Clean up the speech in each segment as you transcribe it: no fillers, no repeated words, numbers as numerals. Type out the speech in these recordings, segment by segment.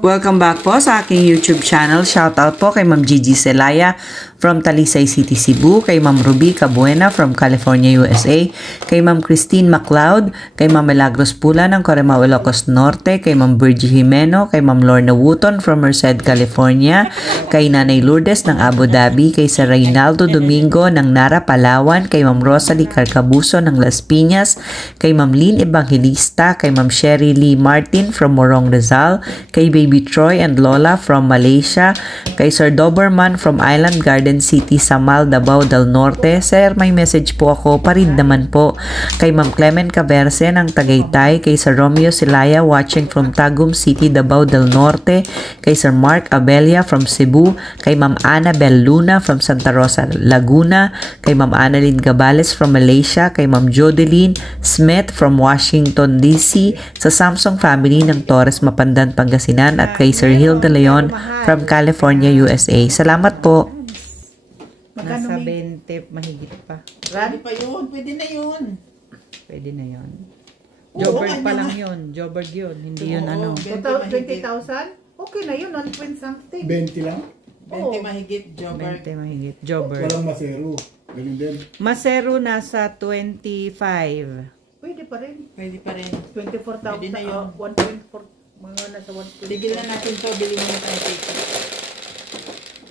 Welcome back po sa aking YouTube channel. Shoutout po kay Ma'am Gigi Celaya from Talisay City, Cebu, kay Ma'am Ruby Cabuena from California, USA, kay Ma'am Christine MacLeod, kay Ma'am Milagros Pula ng Corimao, Ilocos Norte, kay Ma'am Virgie Jimeno, kay Ma'am Lorna Wooton from Merced, California, kay Nanay Lourdes ng Abu Dhabi, kay Sir Reynaldo Domingo ng Nara, Palawan, kay Ma'am Rosalie Carcabuso ng Las Piñas, kay Ma'am Lynn Evangelista, kay Ma'am Sherry Lee Martin from Morong, Rizal, kay Baby Troy and Lola from Malaysia, kay Sir Doberman from Island Garden City, Samal, Davao del Norte. Sir, may message po ako, parid naman po. Kay Ma'am Clement Caberce ng Tagaytay, kay Sir Romeo Silaya watching from Tagum City, Davao del Norte, kay Sir Mark Abelia from Cebu, kay Ma'am Annabel Luna from Santa Rosa, Laguna, kay Ma'am Annalyn Gabales from Malaysia, kay Ma'am Jodeline Smith from Washington DC, sa Samsung family ng Torres, Mapandan, Pangasinan, at kay Sir Hilda Leon from California, USA. Salamat po. Nasa 20 mahigit pa. Pwede pa yun. Pwede na yun. Pwede na yun. Joburg pa lang yun. Joburg yun. Hindi yun ano. 20,000? Okay na yun. 1 point something. 20 lang? 20 mahigit. Joburg. 20 mahigit. Joburg. Walang masero. Ganun din. Masero nasa 25. Pwede pa rin. Pwede pa rin. 24,000. Pwede na yun. 1.4. Mga nasa 1.4. Tigil na natin to. Bilhin mo tayo ticket.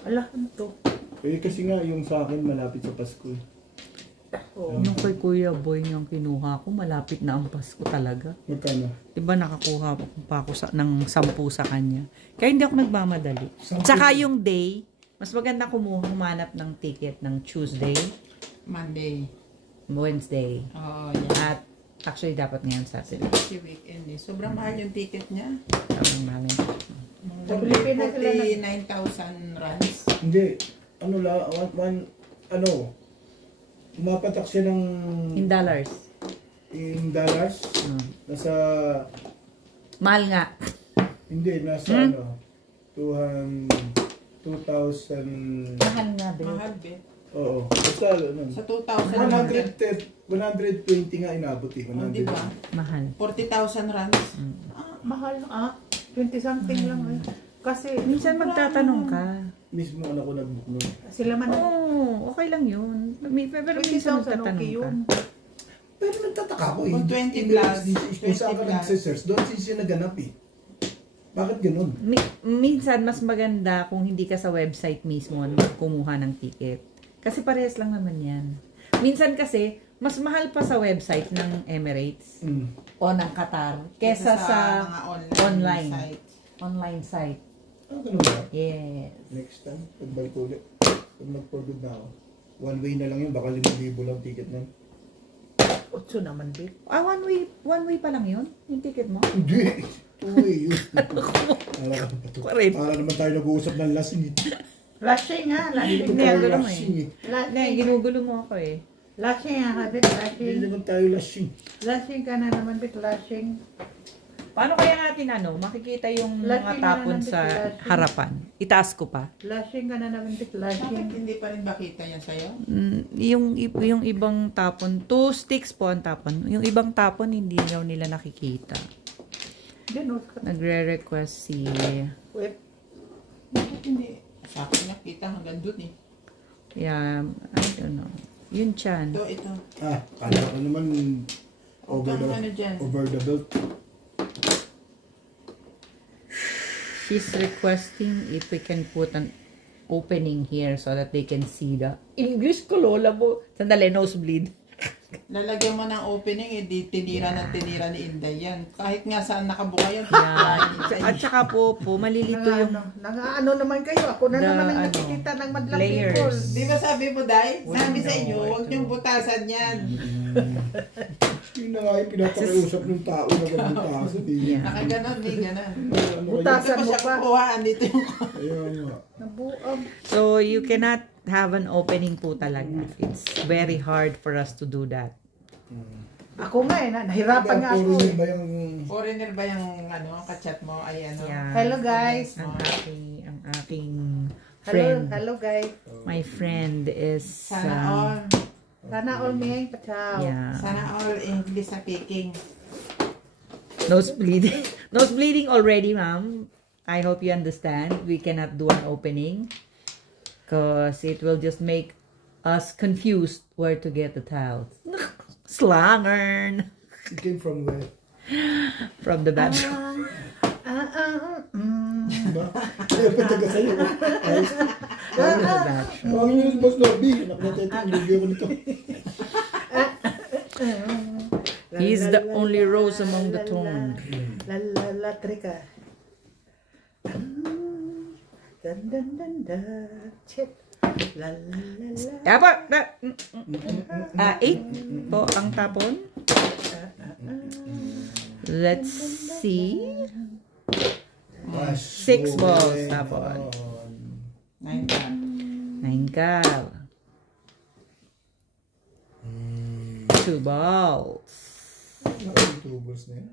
Ala, ano to? Kasi nga yung sa akin malapit sa Pasko. Oh. Yung kay Kuya Boy yung kinuha ko, malapit na ang Pasko talaga. Magkano? Diba nakakuha pa ako ng 10 sa kanya. Kaya hindi ako nagmamadali. Tsaka yung day, mas maganda humanap ng ticket ng Tuesday, Monday. Wednesday. Oo, yan. At actually dapat ngayon Saturday. Kasi weekend eh. Sobrang mahal yung ticket niya. Sobrang mahal. Sa Pilipinas sila 49,000 rands. Hindi. Ano la, umapatak siya ng In dollars. in dollars. Nasa, Mahal nga. hindi, nasa 2,000. Mahal nga, Bel. Mahal, be. Oo. Basta, Sa 2,000. 120 nga inabot eh. 100. Di ba? Mahal. 40,000 rands. mahal 20 something lang eh. Kasi Minsan magtatanong ka. Mismo anak ko nag-book nun. sila man Oo, okay lang yun. Pero minsan 20,000 magtatanong okay ka. yun. Pero nagtataka ko eh. Kung 20 plus, Kung saan ka 20 plus. nagsisearch, doon siya naganap eh. Bakit ganun? Minsan mas maganda kung hindi ka sa website mismo kumuha ng ticket. Kasi parehas lang naman yan. Minsan kasi, mas mahal pa sa website ng Emirates o ng Qatar kesa sa mga online site. online site. Ah, ganun ba? Yes. Next time, pagbalik ulit. Pag nag-forward na ako. One way na lang yun, baka 5,000 lang ticket na. 8 naman din. Ah, one way pa lang yun? Yung ticket mo? Hindi! Two way yun. Correct. Para naman tayo nag-uusap ng lasing eh. Lashing ha, lashing. Hindi, Tayo gulo mo lasing eh. Hindi, ginugulo mo ako eh. Lashing ha, bit Hindi lashing. naman tayo lasing. Lashing ka na naman, bit lashing. Paano kaya natin makikita yung mga Lashing tapon na sa natin, harapan? Itaas ko pa. Lashing ka na naman, bit Bakit lashing. hindi pa rin bakita yan sa'yo? Yung ibang tapon, 2 sticks po ang tapon. Yung ibang tapon, hindi daw nila nakikita. Din, Nagre-request si... wait. Bakit hindi? Sa akin nakita hanggang dun eh. Yeah, I don't know. Yun chan. Ito. Ah, kala ko naman over Ano dyan? the belt. She's requesting if we can put an opening here so that they can see the English ko, lola mo. Sandali, nosebleed. Lalagyan mo ng opening eh, di tinira ng tinira ni Inday yan. Kahit nga saan nakabuka yan. Yan. At saka po, malilito yung Nang-ano naman kayo. Ako na The, naman ang ano, nakikita ng madlang layers. people. Di ba sabi mo, Day? Sabi sa inyo, huwag niyong butasan yan. Yun na nga yung pinapakiusap ng tao na magbutasan eh. Nakaganon, may ganon. Butasan Ito pa mo siya pa. kukuha, andito yung... Ayun nga. Nabuang. So, you cannot have an opening po talaga. It's very hard for us to do that. Ako nga eh, nahirapan nga ako. Puro yun ba yung... Foreigner ba yung kachat mo? Ay ano? Yeah. Hello guys. Ang aking friend. Hello guys. My friend is... Sana all. Sana all may pachaw. Yeah. Sana all English speaking. Nose bleeding. Nose bleeding already, ma'am. I hope you understand. We cannot do an opening because it will just make us confused where to get the towels. Slangern. It came from where? From the bathroom. Diba? Kaya pa taga sa'yo. From the bathroom. Ang yun, Boss Lobby. Nakinatetang review ko nito. He's the only rose among the thorns. La la la trika. Dan dan dan dan. Chit. La la la la. Apa? 8 po ang tapon. Let's see. 6 balls tapon. 9 ka. 9 ka. 2 balls. Two balls na yan.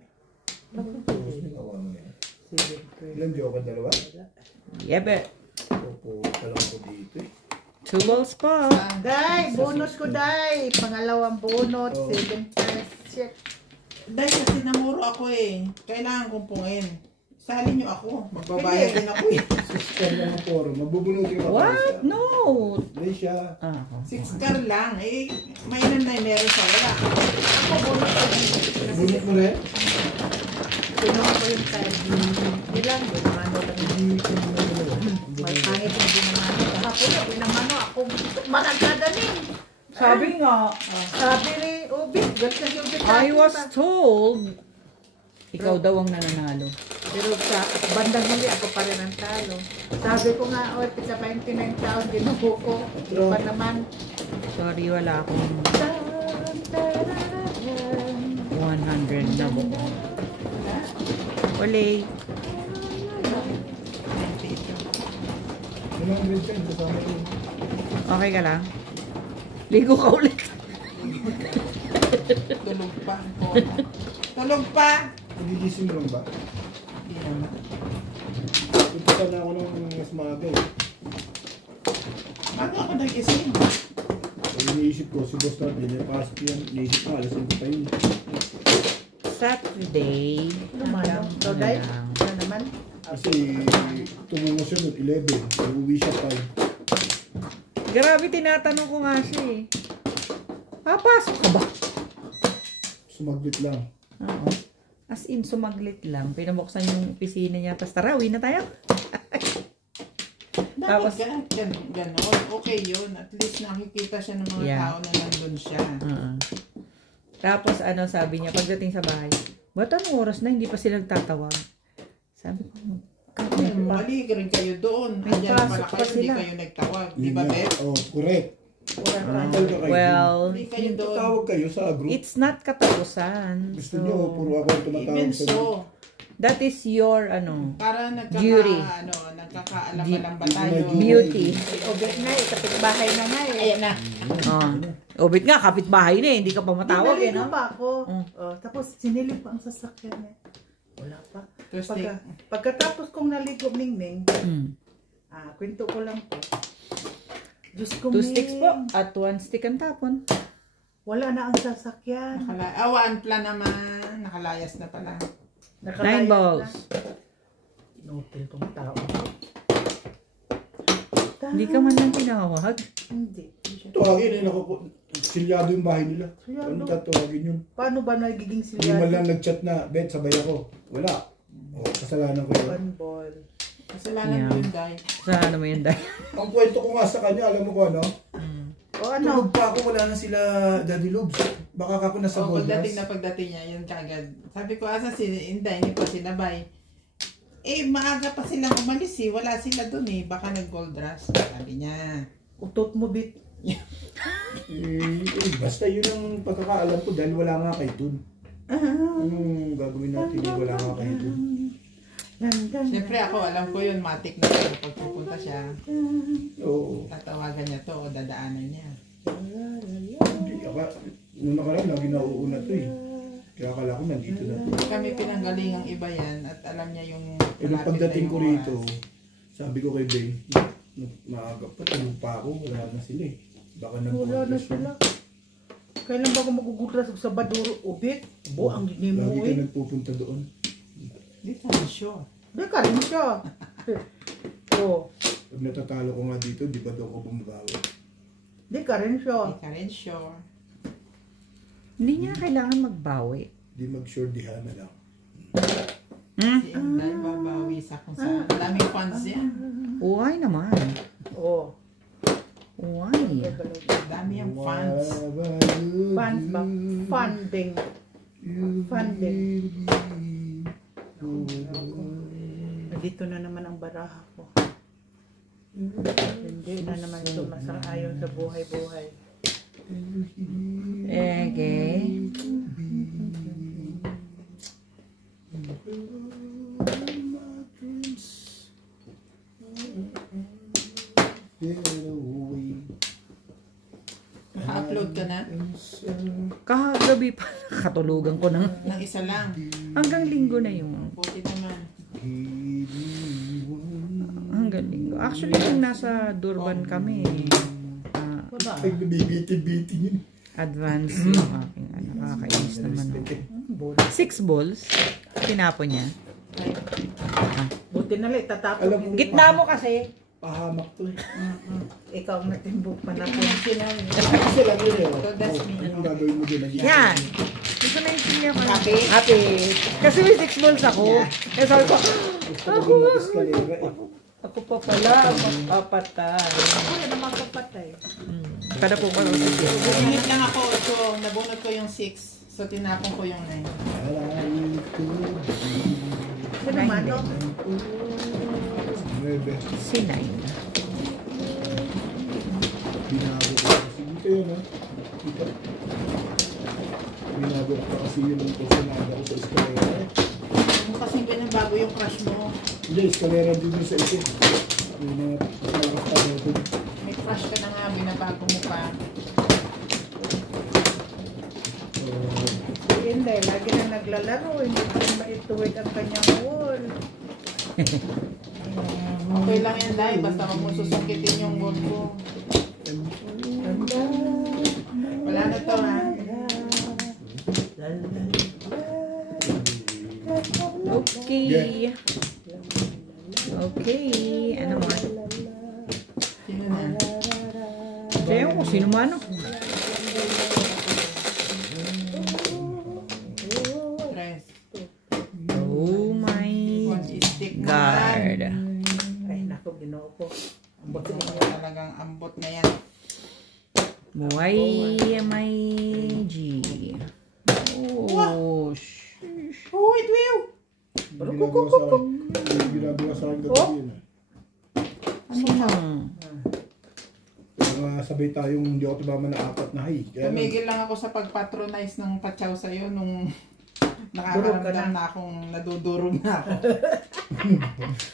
Two balls na gawa mo yan. Ilang joker? Dalawa? Yebe. Opo, talang ko dito eh. 2 balls po. Day, bonus ko day. Pangalawang bonus. 7 times. Shit. Dahil kasi namuro ako eh. Kailangan kong pungin. Sali niyo ako. Magbabayad din ako eh. 6 car lang ang poro. Mabubunutin ka pa What? No. Hindi siya. 6 car lang. Eh, mainam na meron sa wala. Ako bonus ko. Bunot mo rin? Pinuha ko yung card. Hindi lang. Binamano lang. May pangit yung binamano. Kahapon na binamano. Ako managdadaling. Sabi nga. Sabi ni Ubit. Ganyan yung I was told. Ikaw daw ang nananalo. Pero sa bandang huli, ako pa rin ang talo. Sabi ko nga, sa 29 taon, ginuho ko. Hindi pa naman. Sorry, wala akong 100 na buo. Wala. 110, kasama yun. Okay ka lang? Ligo ka ulit. Tulog pa. Tulog pa. Nagigising mo lang ba? Hindi naman. Punta na ako ng mas maaga eh. Bago ako nag-ising. So, iniisip ko, si Boss Lobby, napasok yan. Iniisip ko, alas 5 pa yun. Saturday. Naman. So, dahil, ano naman? Kasi, tumungo siya doon, 11. Uuwi siya 5. Grabe, tinatanong ko nga siya eh. Papasok ka ba? Sumaglit lang. Oo. As in, sumaglit lang. Pinabuksan yung opisina niya. Tapos tara, uwi na tayo. Dapat gano'n. Okay yun. At least nakikita siya ng mga tao na nandun siya. Tapos ano sabi niya, pagdating sa bahay, ba't anong oras na hindi pa sila nagtatawag? Sabi ko, Mali rin kayo doon. May Andiyan pala pasok pa kayo, hindi sila. kayo nagtawag. Di ba, Beth? Oh, correct. well, Hindi kayo doon. Tatawag kayo sa group. it's not katapusan. Gusto niyo, puro ako ang tumatawag Even sa group. so, That is your, ano, para Duty. nagkakaalam-alam ba tayo? beauty. Ubit na eh, kapitbahay na nga eh. Ayan na. Obit nga, kapitbahay na eh. Hindi ka pa matawag eh, Naligo no? pa ako. Tapos sinilip pa ang sasakyan niya. Wala pa. Pagkatapos kong naligo, Ningning, kwento ko lang po. Diyos ko, 2 sticks po. Ming. At 1 stick ang tapon. Wala na ang sasakyan. Awan plan naman. Nakalayas na pala. 9 balls. Inutil tong tao. Hindi ka man lang tinawag. Hindi. Tawagin nila ko po. Silyado yung bahay nila. Silyado? Ano tatawagin yun? Paano ba nagiging Hindi man sila? lang nag-chat na, Bet, sabay ako. Wala. O, kasalanan ko yun. One ball. Kasalanan mo yun, Day. Sa ano mo yun, Day? Ang kwento ko nga sa kanya, alam mo ko ano? O ano? Tulog pa ako, wala na sila Daddy Lobes. Baka ako nasa Pagdating Goldras. niya, yun kagad. Sabi ko, asa si Inday, hindi pa sinabay. Eh, maaga pa silang umalis eh. Wala sila dun eh. Baka nag-gold rush. Sabi niya. Utot mo, Bit. Basta yun ang pagkakaalam ko dahil wala nga kay Tun. Anong gagawin natin yung wala nga kay Tun? Siyempre ako, alam ko yun. Matik na siya. Pag pupunta siya, Oo. tatawagan niya to o dadaanan niya. Hindi ako. Nung nakaraan, lagi nauuna to eh. Kaya akala ko nandito na to. Kami pinanggalingang iba yan at alam niya yung Eh, nung malapit pagdating na ko yung rito, oras. sabi ko kay Bay, maaga pa, tulog pa ako, wala na sila eh. Baka Wala na nag-Goldras sila. yun. Kailan ba ako magugudras sa Baduro Ubit? Ang hindi mo Lagi ka nagpupunta doon. Dito na sure. Di ka rin siya. Oo. Pag natatalo ko nga dito, di ba daw ako bumabawi? Di ka rin siya. Hindi ka rin sure. Hindi niya kailangan magbawi. Di mag-sure diha na lang. Si Inday babawi sa kung saan. Daming fans yan. Uy naman. Oo. Uy. Dami yung fans. Fans ba? Funding. Funding. Dito na naman ang baraha ko. Hindi na naman sumasang-ayon sa buhay-buhay. Okay. Naka-upload ka na? Kahagabi pa katulugan ko ng Nang isa lang. hanggang linggo na yung Buti naman. hanggang linggo. Actually, yung nasa Durban kami, Ay, nabibitin-bitin yun. advance yung aking nakakainis naman. 6 balls. Tinapon niya. Buti na lang, itatapon. Alam mo, Gitna mo kasi. pahamak to eh. Ikaw ang natimbog pa na po. Sinabi. Kasi lang yun eh. So, that's me. Anong gagawin mo din? Yan. Hindi ko naintindihan ko. Happy? Happy. Kasi may 6 balls ako. Kaya sabi ko, Gusto ko din mag-escalera eh. ako pa pala, magpapatay. Ako na naman kapatay. Kada po pa rin. Bumingit lang ako. So, nabunot ko yung 6. So, tinapon ko yung 9. Ito naman, no? Si 9. Binago ko kasi. Dito yun ha. Dito. Binago ko kasi yun ang personada ko sa escalera. Ano kasing binabago yung crush mo? Hindi, escalera dito sa isip. Yung mga pagkakakas pa natin. May crush ka na nga, binabago mo pa. Hindi, lagi na naglalaro. Hindi pa rin maituwid ang kanyang wall. Okay lang yan, Day. Basta kung mo susungkitin yung ball ko. Wala na to, ha? Okay. Okay. Ano mo? Sino na? Kaya ko, sino man ako? Tres. Oh my Stick God. Ay, naku, ginoo ko. Ambot mo talagang ambot na yan. Buhay may G. Oh, Oh, wait, Will! Ginagawa sa akin dati yun eh. Mga sabay tayong hindi ako tumama na 4 na high. Tumigil lang ako sa pagpatronize ng patsaw sa'yo nung nakakaramdam na akong nadudurog na ako.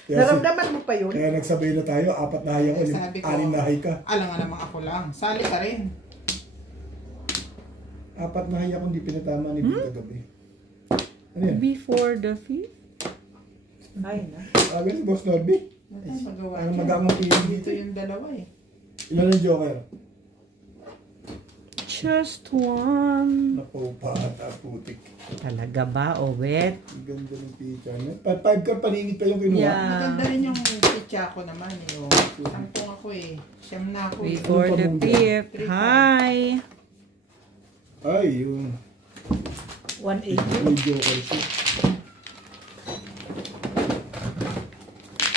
Naramdaman mo pa yun? Kaya nagsabay na tayo, 4 na high ako, Sabi ko, 6 na high ka. alam nga naman ako lang. Sali ka rin. 4 na high ako, hindi pinatama ni Dito gabi. Ano yan? before the 5th? Ay, na. Agad si Boss Norby. Ano tayo magawa? Ang magangang piling Dito yung dalawa eh. Ilan ang joker? Just one. Napupata, putik. Talaga ba, Owet? Ang ganda ng picture. 5 ka, paningit pa yung kinuha. Yeah. Maganda rin yung pitcha ko naman eh. Oh. Sampung ako eh. Siyam na ako eh. Before the 5th. Hi! Ay, yung 180. may joker siya.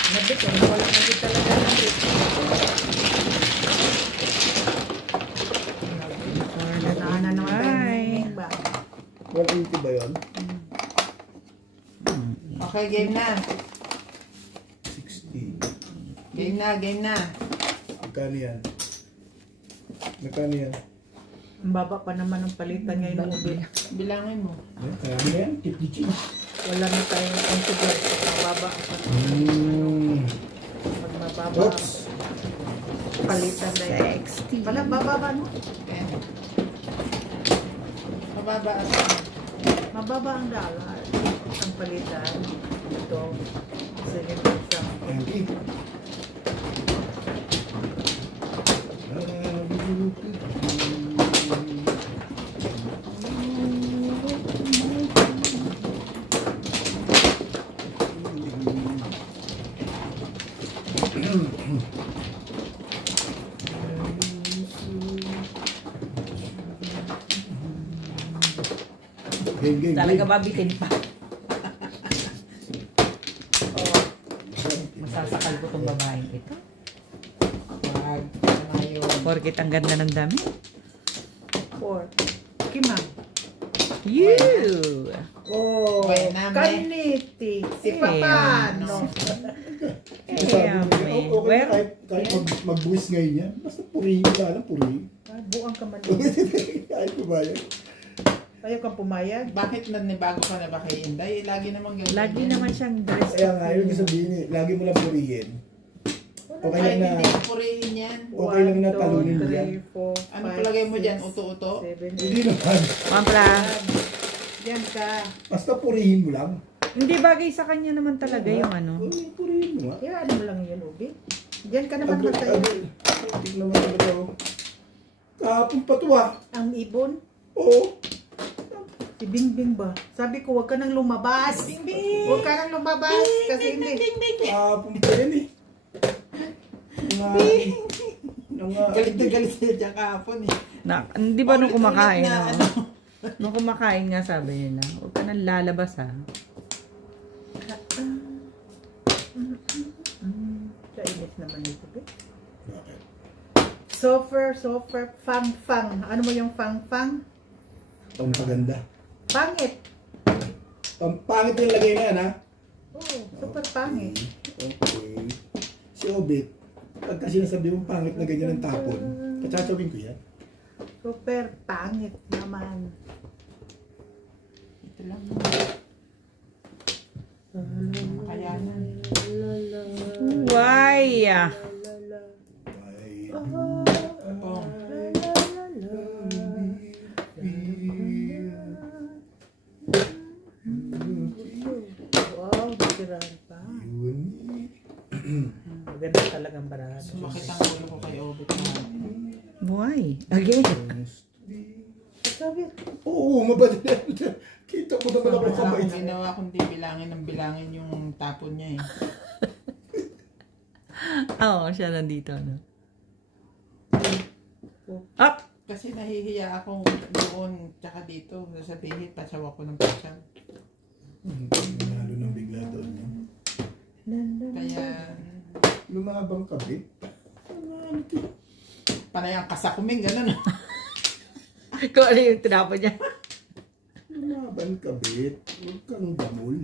Nabit, wala nabit talaga nabit. Before the Nana naman tayo ba? 180 ba yun? Okay, game na. 60. Game na, game na. Magkano yan? Magkano yan? Ang baba pa naman ng palitan ngayon ng ubit. Bilangin mo. Kaya mo yan? Tip di chin. Wala na tayong consider. Mababa. Pag mababa, Oops. palitan na yun. 60. Wala, bababa no? Ayan. Mababa at Mababa ang dollar. Ang palitan. Ito. Sinipan sa Thank you. Game. Talaga babitin pa. Masasakal ko tong babaeng ito. Wag. Ngayon. Porkit ang ganda ng dami. 4. Kimang. You! Oh, Buena, me. kaniti. Si Eh, Papano. Okay Well, na kahit mag-buwis ngayon yan. Basta purihin ka lang, purihin. Buang ka man. Kahit pa ba yan? Ayaw kang pumayag. Bakit nanibago ka na ba kay Inday? Lagi naman ganyan. lagi naman siyang dress. Kaya nga, yun yung sabihin eh, lagi mo lang purihin. Okay Kahit lang na, hindi ko purihin yan. okay lang na talunin mo yan. 4, Ano palagay mo dyan? Uto-uto? 7, Hindi naman. Pampla. Diyan ka. Basta purihin mo lang. Hindi bagay sa kanya naman talaga yung ano. Purihin mo nga. Kaya ano mo lang yun, Ubi. Diyan ka naman matayo. Tignan mo talaga ako. Kahapon pa to ah. Ang ibon. Oo. Si Bingbing ba? Sabi ko, huwag ka nang lumabas. Bingbing! Huwag ka nang lumabas. Kasi hindi. Kahapon pa yan eh. Galit na galit siya dyan kahapon eh. Hindi ba nung Paulit-ulit kumakain? na, No? ano. Nung kumakain nga sabi nila, huwag ka nang lalabas ha. Kainit naman ito, Be. Bakit? Sofer, fang. Ano mo yung fang? Pampaganda. Pangit. Pampangit yung lagay na yan ha. Oh, super pangit. Okay. Si Obit, pagka sinasabi mong pangit na ganyan ang tapon, katsachawin ko yan. Super pangit naman. Ito lang. Makayanan. Why? Ay, Oh. Wow, bigirahan pa. yun. Maganda talagang barado. Sumakit ang ulo ko kay Obit na. Why? Again? Sabi, Oo, mabadala. Kita ko naman ako Wala kamay. akong ginawa kundi bilangin yung tapon niya eh. Oo, siya nandito. No? Up! Kasi nahihiya akong doon tsaka dito. Sasabihin, pasawa ko ng pasyal. Lalo nang bigla doon. Kaya, Lumabang kabi. panay ang kasakuming, gano'n. Kung ano yung tinapon niya. Lumaban kabit. Huwag kang damol.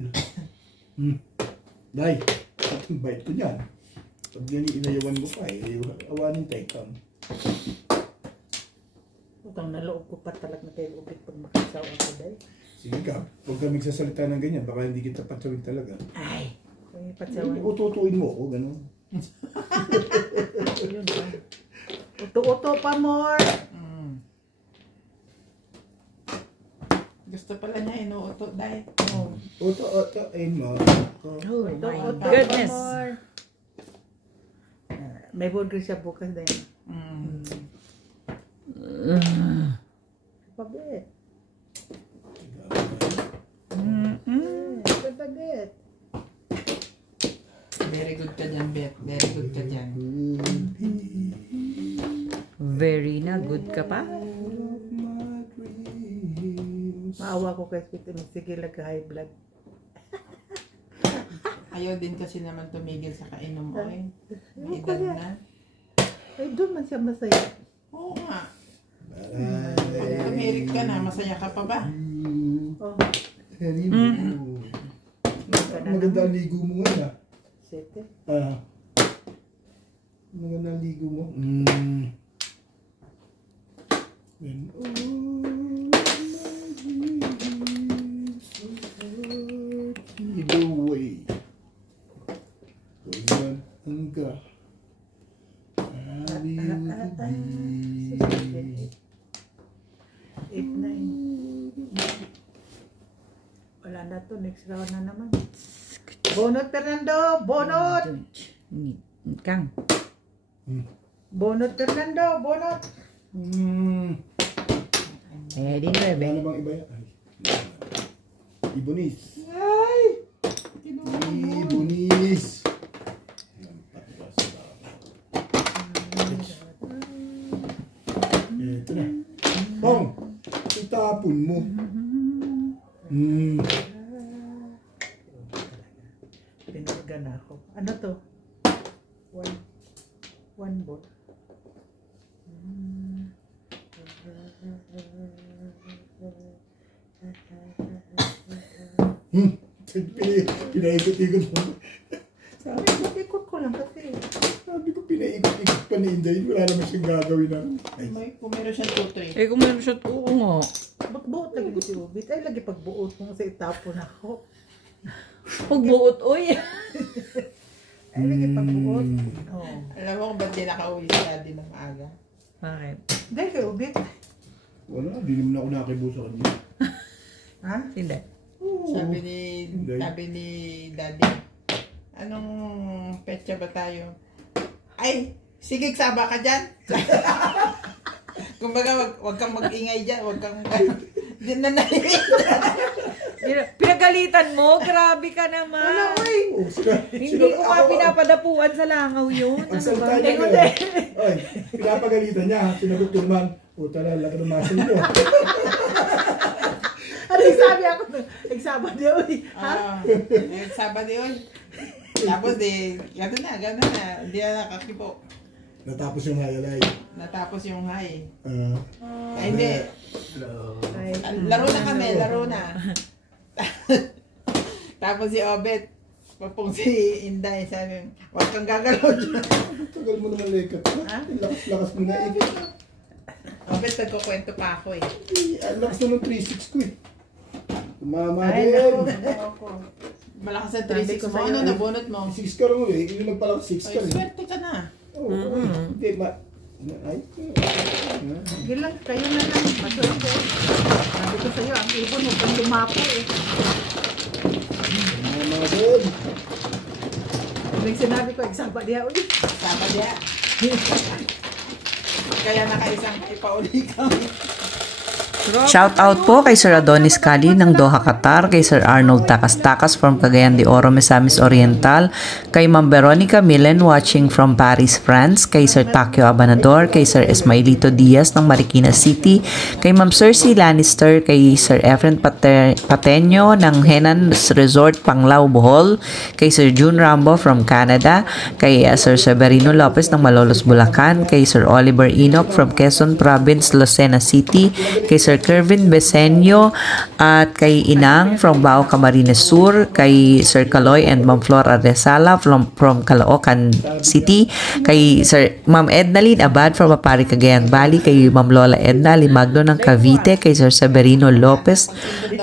Day, at ang bait ko niyan. Pag inayawan mo pa eh, awanin tayo kang. utang na loob ko pa talaga na kayo ubit pag makisaw ako dahil. Sige ka, huwag ka magsasalita ng ganyan. Baka hindi kita patsawin talaga. Ay, patsawan. Ututuin mo ako, gano'n. Yun pa. Uto-uto pa more. Gusto pala niya inuuto dahil. Oh. Ututuin mo. Oh my Uto-uto goodness. pa more. May burger siya bukas dahil. Pabit. Pabit. Very good ka dyan, Bet. Very good ka dyan. Very na, good ka pa? Maawa ko kay Sweet. Sige, high blood. Ayaw din kasi naman tumigil sa kainom mo eh. May edad na. Ay, doon man siya masaya. Oo nga. Pag tumirik ka na, masaya ka pa ba? Oh, Maganda ang ligo mo ngayon ah. sete. Maganda ang ligo mo. When all my dreams away. Kailan hanggang aliw di. 8-9. Wala na to. Next round na naman. Bonot, Fernando! Bonot! Kang. Bonot, Fernando! Bonot! Eh, di Wala 9. na bang iba yan? Ay. Ibonis. Ay! Kinuha mo. Ibonis. Lampat ka sa Karga na ako. Ano to? One ball. Pinaikot-ikot mo. Ikot ko lang kasi. Sabi ko, pinaikot-ikot pa ni Inday. Wala naman siyang gagawin na. Kung meron siyang 2-3. Eh, kung meron siya, oo nga. Ba't buot lagi si Ubit? Ay, lagi pagbuot mo kasi itapon ako. Pagbuot, uy. Ay, lagi pagbuot. Oh. Alam mo kung ba't di nakauwi si Daddy ng maaga? Bakit? Dahil kay Ubit. Wala, di naman ako nakibo sa kanya. Ha? Hindi. Sabi ni Daddy, anong petsa ba tayo? Ay, sige, saba ka dyan. Kumbaga, wag kang mag-ingay dyan, wag kang di na Pinagalitan mo? Grabe ka naman. Wala, uy. Hindi ko nga pinapadapuan sa langaw yun. Ang Ano salita ba? niya ngayon. Ay, pinapagalitan niya. Sinagot ko naman, puta na, laki ng muscle niyo. Ano yung sabi ako? Nagsabad niya, uy. Ha? Sabado yun. Tapos gano'n na. Hindi na nakakipo. Natapos yung highlight. Natapos yung high. Ay, Ay, hindi. Laro na kami, laro na. Tapos si Obet, papong si Inday, sabi, huwag kang gagalaw dyan. Tagal mo naman lekat. Lakas-lakas mo na. Obet, nagkukwento pa ako eh. Ang lakas na ng 3-6 ko eh. Tumama Ay, din. naku. Malakas ang Sabi 3-6 ko mo. sa'yo, Ano nabunot mo? 6 ka rin ulit. Yung nagpalak 6 Ay, ka rin. swerte ka na. Oo. Hindi, ay. Sige lang, kayo na lang. Masunod ko. Sabi ko sa'yo, ang ibon mo pang lumapo eh. Tumama din. Nung sinabi ko, eksaba diya ulit. Sabado ya. Kaya nakaisang ipauli kami. Shout out po kay Sir Adonis Cali ng Doha, Qatar, kay Sir Arnold Takas-Takas from Cagayan de Oro, Misamis Oriental, kay Ma'am Veronica Milen watching from Paris, France, kay Sir Takio Abanador, kay Sir Esmailito Diaz ng Marikina City, kay Ma'am Cersei Lannister, kay Sir Efren Pateño ng Henan Resort, Panglao, Bohol, kay Sir June Rambo from Canada, kay Sir Severino Lopez ng Malolos, Bulacan, kay Sir Oliver Enoch from Quezon Province, Lucena City, kay Sir Kervin Besenyo at kay Inang from Bao Camarines Sur, kay Sir Kaloy and Ma'am Flor Arresala from Caloocan City, kay Sir Ma'am Ednaline Abad from Apari, Cagayan Valley, kay Ma'am Lola Edna Limagno ng Cavite, kay Sir Severino Lopez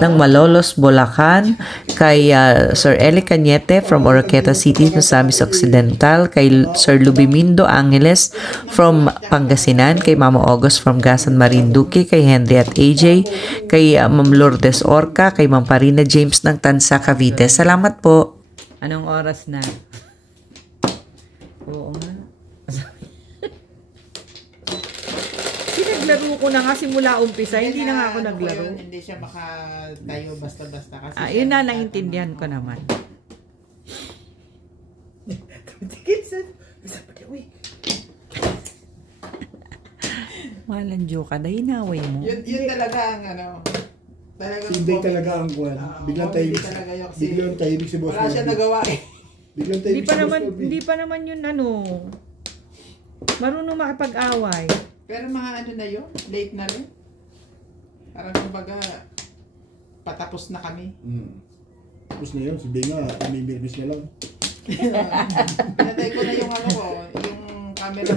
ng Malolos, Bulacan, kay Sir Eli Cañete from Oroqueta City, Misamis Occidental, kay Sir Lubimindo Angeles from Pangasinan, kay Mama August from Gasan Marinduque, kay Henry at AJ, kay Ma'am Lourdes Orca, kay Ma'am Parina James ng Tansa, Cavite. Salamat po. Anong oras na? Oo nga. Naglaro ko na nga simula umpisa, hindi na nga ako naglaro. Hindi siya makatayo basta-basta kasi. Yun na, naintindihan ko naman. Tigil sa... Eksaba diya, uy. Malandyo ka, dahil inaway mo. Yun talaga ang talagang Hindi talaga ang kuwan. Biglang tahimik. Biglang tahimik si Boss wala siya nagawa eh. Biglang tahimik si Boss Robby. Hindi pa naman yun marunong makipag-away. Pero mga na yun, late na rin. Parang kumbaga, patapos na kami. Tapos na yun, si Benga, umimirmis na lang. Pinatay ko na yung yung camera.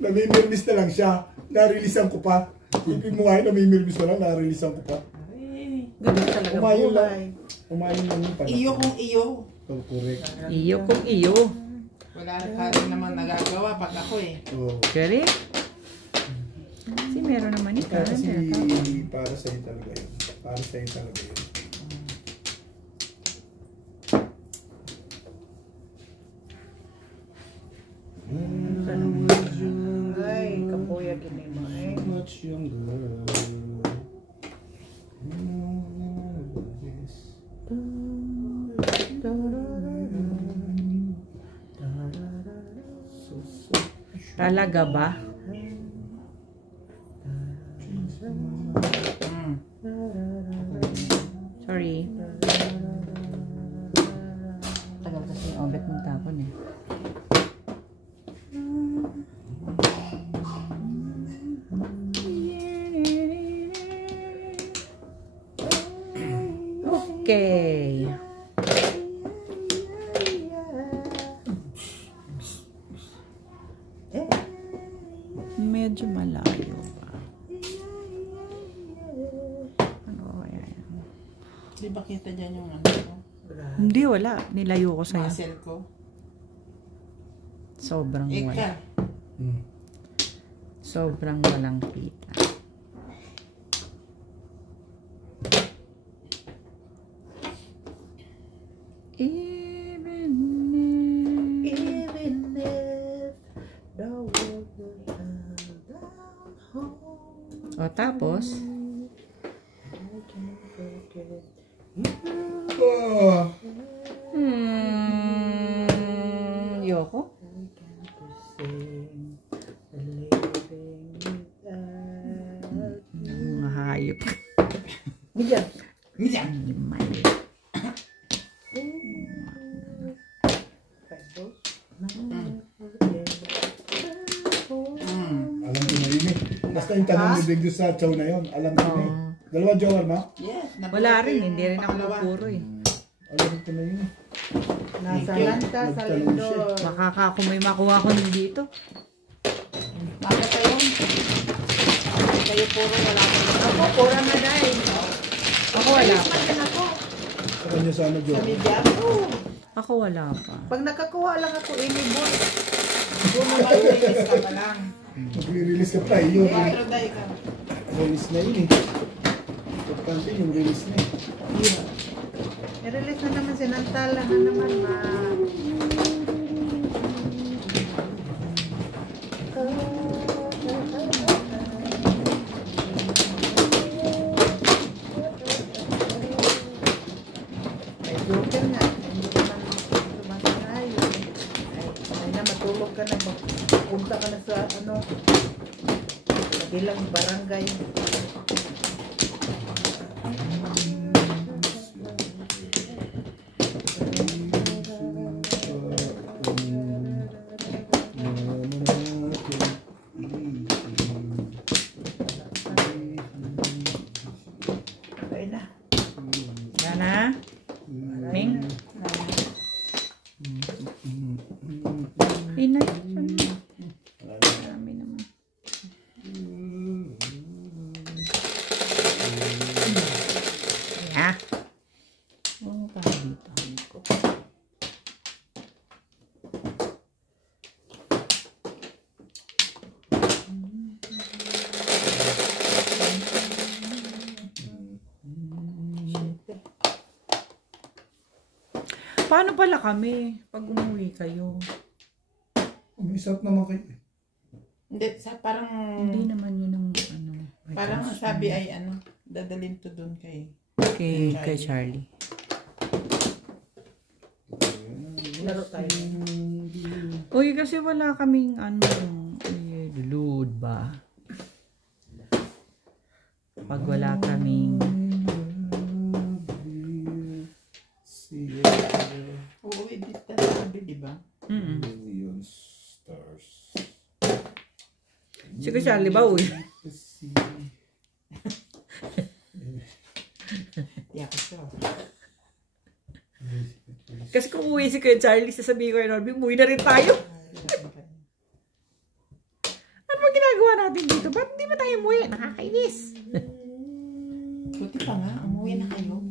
Namimirmis na lang siya. Narilisan ko pa. Ipin mo nga yun, namimirmis na lang, narilisan ko pa. Ganun talaga Umayon lang. buhay. Umayon lang yung panahon. Iyo kung iyo. Oh, correct. Iyo kung iyo. Wala ka rin naman nagagawa pag ako eh. Oh. Correct? Kasi meron naman ikaw. Kasi para sa'yo talaga yun. Para sa'yo talaga yun. Ay, kapuya gini mo eh. Much younger. Talaga ba? Sorry. Taga O, ba't mong tapon eh? Okay. Medyo malayo pa. Ano kaya yan? Di ba kita dyan yung ano ko? Hindi, wala. Nilayo ko sa'yo. Muscle ko? Sobrang wala. Ika. Sobrang walang kita. Even if the world will come down home, O, tapos, I can't forget Oh, Yoko? I can't sing the living without Mga hayop. Miguel. Misa. Mali. alam ko na yun eh. Basta yung tanong ni Big sa chow na yun. Alam ko na eh. Dalawa jower mo? Yes. Wala rin, hindi rin ako puro eh. Alam ko na yun eh. Nasa Thank you. lanta sa Nagtanong lindol. Makaka kung may makuha ko dito. Maka kayo. Kayo puro wala ko. Ako, pura na dahil. Ako wala pa. Sa kanya sana Sa jower. media. Ako wala pa. Pag nakakuha lang ako, inibon. Kung mag-release ka pa lang. Magre-release ka pa eh. Yun. Pero dahil ka. Release na yun eh. Importante yung release na eh. I-release na naman, sinantala na naman. Ay, joker nga. Hindi naman sumasanayo. Ay na, matulog ka na. Punta ka na sa kabilang barangay. Ay na. Yan na. Ming? Inay. Marami naman. Ha? Oo, tayo dito. Paano pala kami pag umuwi kayo? Umisap naman kayo eh. Hindi, parang... Hindi naman yun ang ano. Parang sabi ay ano, dadalhin to doon kay... Kay Charlie. Laro tayo. Uy, kasi wala kaming ano, load ba? Pag wala kaming... Uuwi dito sabi, di ba? Million stars. Si Charlie ba, uy? Yeah, sure. Kasi kung uwi si Kuya Charlie, sasabihin ko kay Norby, umuwi na rin tayo. Ano ba ginagawa natin dito? Ba't hindi ba tayo umuwi? Nakakainis. Buti pa nga, umuwi na kayo.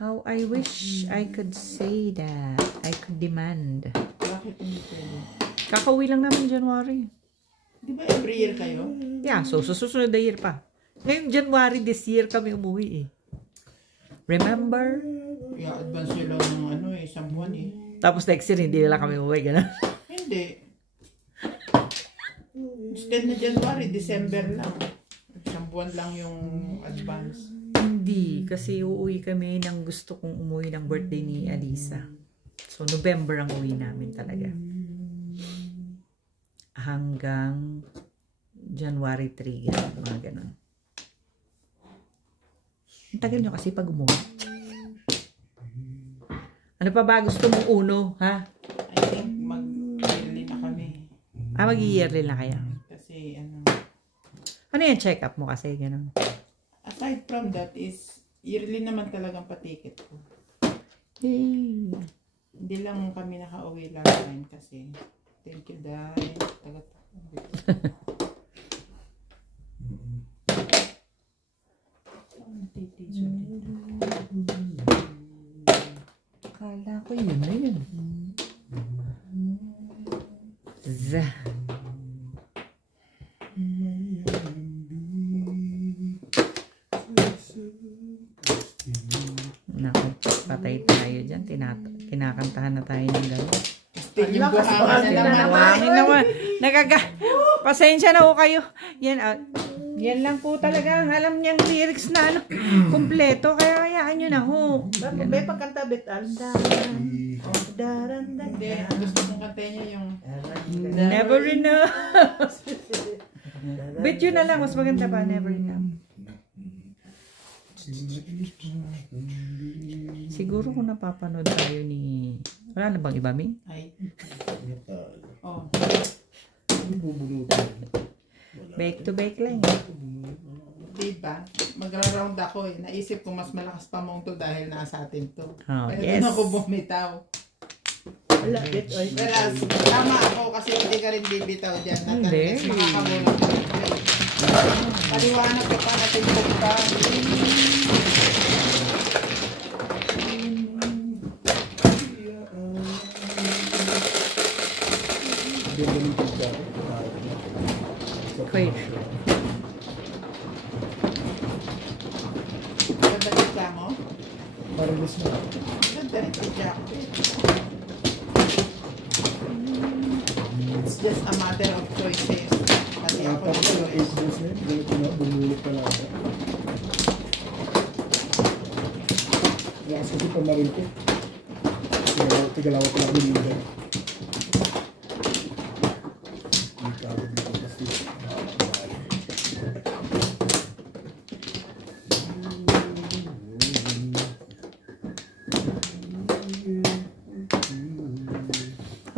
How I wish I could say that. I could demand. Bakit hindi pwede? Kakauwi lang namin January. Di ba every year kayo? Yeah, so susunod na year pa. Ngayong January this year kami umuwi eh. Remember? Yeah, advance nyo lang ng ano eh, isang buwan eh. Tapos next year, hindi na lang kami umuwi. Ganun. Hindi. Instead na January, December lang. Isang buwan lang yung advance. Hindi, kasi uuwi kami ng gusto kong umuwi ng birthday ni Alisa. So, November ang uwi namin talaga. Hanggang January 3, ganun, mga ganun. Ang tagal nyo kasi pag umuwi. Ano pa ba gusto mong uno, ha? I think mag-yearly na kami. Mag-yearly na kaya? Kasi Ano yung check-up mo kasi? Ganun. aside from that is, yearly naman talagang patiket ko. Hey. Hindi lang kami nakauwi last time kasi. Thank you, Dad. Kala ko yun na yun. Naku, patay tayo dyan. Kinakantahan na tayo ng gano'n. Yung buhangan na naman. Pasensya na ho kayo. Yan lang po talaga ang alam niyang lyrics na kumpleto. Kaya hayaan nyo na ho. May pagkanta betal. Hindi, gusto kong kantahin niya yung Never enough. Bet yun na lang. Mas maganda pa. Never enough. Siguro kung napapanood tayo ni... Wala na bang iba, Mi? ay. Oh. Back to back lang. Diba? Magra-round ako eh. Naisip ko mas malakas pa mong to dahil nasa atin to. Oh, Kaya yes. doon ako bumitaw. Wala, Whereas, tama ako kasi hindi ka rin bibitaw dyan. Hindi. Makakabulang ka. Paliwanag ka pa natin po ka. Wait. Ganda rin ka mo? Marilis na. Ganda rin ka jacket. It's just a matter of choices. Kasi ako Apat na na 8 days na yun. Ganito na, bumulit pala ako. Lakas kasi pamaril ko. Tigalawa pala ako nila. Hindi ka ako dito kasi.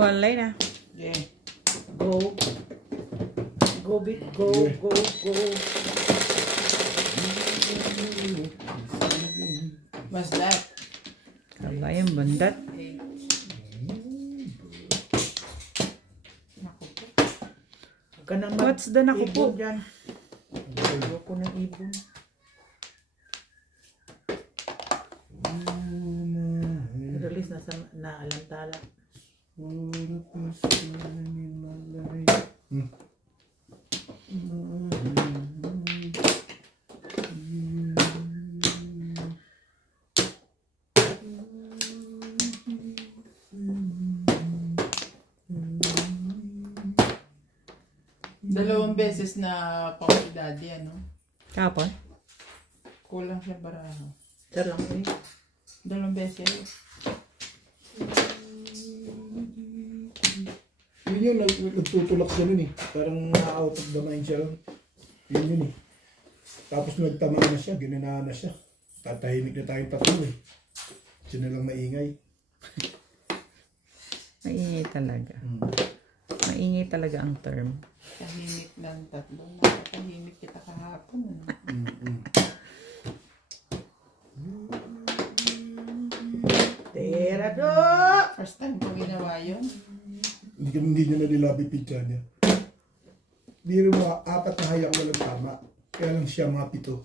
Online na. Yeah. Go. Go, bit. Go, go, go. What's that? Kabayang bandat. Naku po. What's the naku po? Ibon dyan. Ayoko ng ibon. Release na sa naalantala. Dalawang beses na pa si Daddy, ano? Kapon? Kulang siya baraha. Ito lang eh. Dalawang beses. Yun yun, nagtutulak siya nun eh. Parang na-out of the mind siya nun. Yun yun eh. Tapos nagtama na siya, ginanahan na siya. Tatahimik na tayong tatlo eh. Siya na lang maingay. Maingay talaga. Maingay talaga ang term. Tahimik lang tatlo. Nakatahimik kita kahapon. Ano? Terado! First time ko ginawa yun. Hindi niya nalilabi picture niya. Biro mo, 4 na hayak walang tama. Kaya lang siya mga 7.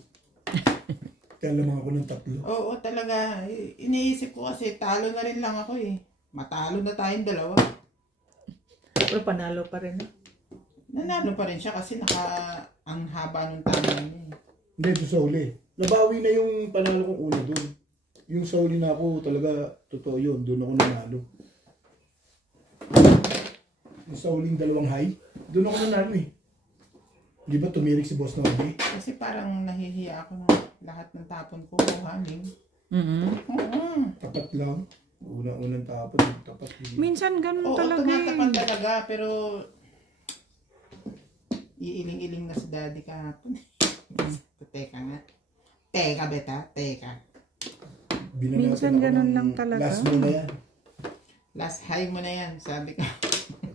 Kaya lamang ako ng 3. Oo, talaga. Iniisip ko kasi talo na rin lang ako eh. Matalo na tayong dalawa. Pero panalo pa rin. Nanalo pa rin siya kasi ang haba ng tama niya eh. Hindi, ito sa uli. Nabawi na yung panalo kong una doon. Yung sa uli na ako, talaga, totoo yun. Doon ako nanalo. Yung sa uling 2 high, doon ako nanalo eh. Di ba tumirik si boss na uli? Kasi parang nahihiya ako na lahat ng tapon ko kuhanin. Tapat lang. Unang tapon, tapat. Minsan ganun Oo, talaga tumatapan eh. talaga pero iiling-iling na si Daddy kahapon. Teka nga. Teka beta, teka. Minsan ganun lang talaga. Last mo na yan. Last high mo na yan, sabi ko.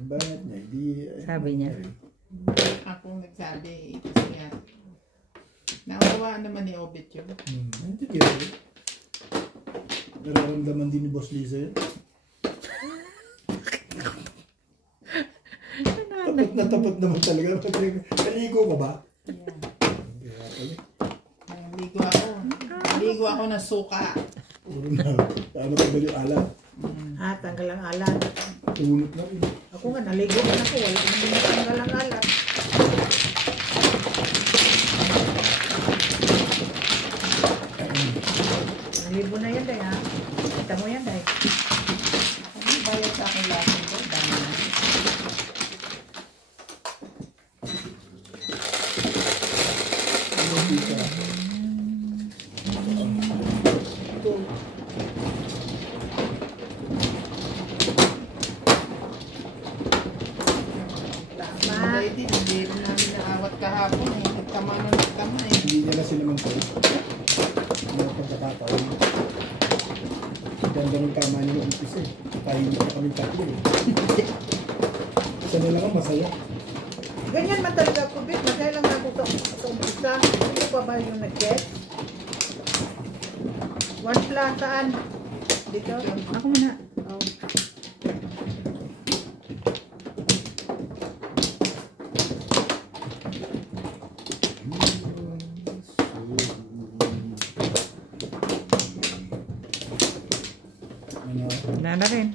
Bakit niya? Hindi, Sabi niya. Ako nagsabi, kasi nga, naawawaan naman ni Obit yun. Hindi yun. Nararamdaman din ni Boss Lisa yun. Tapat naman talaga. Naligo ka ba? Yeah. Ligo ako ng suka. Puro na. Ano tanggal yung alat? Tanggal ang alat. Tunot na rin. Ako nga, naligo na ako. Wala naman natanggal ang alat. Nalibo na yan, Day, ha? Kita mo yan, Day. Ano bayad sa akin lahat nito? Dami na. Hindi rin namin naawat kahapon eh. Nagtama na nagtama eh. Hindi niya na sila mag-call. Hindi na pagkakataon. Ganda ng tama niya ng umpisa eh. Tayo na kami tatlo eh. Isa na lang ang masaya. Ganyan man talaga ako, Bit. Masaya lang ako sa umpisa. Hindi pa ba yung nag-get? 1 plus, saan? Dito? Ako muna. Oh. Wala na rin.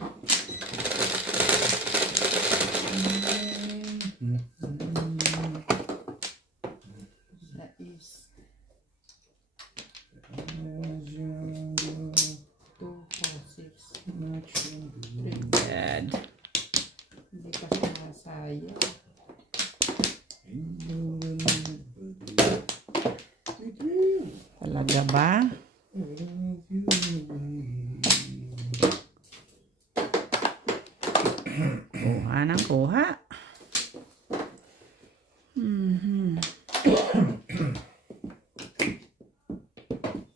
That is 2, 4, 6. Bad. Hindi pa sinasaya. Talaga ba? Kuha ng kuha.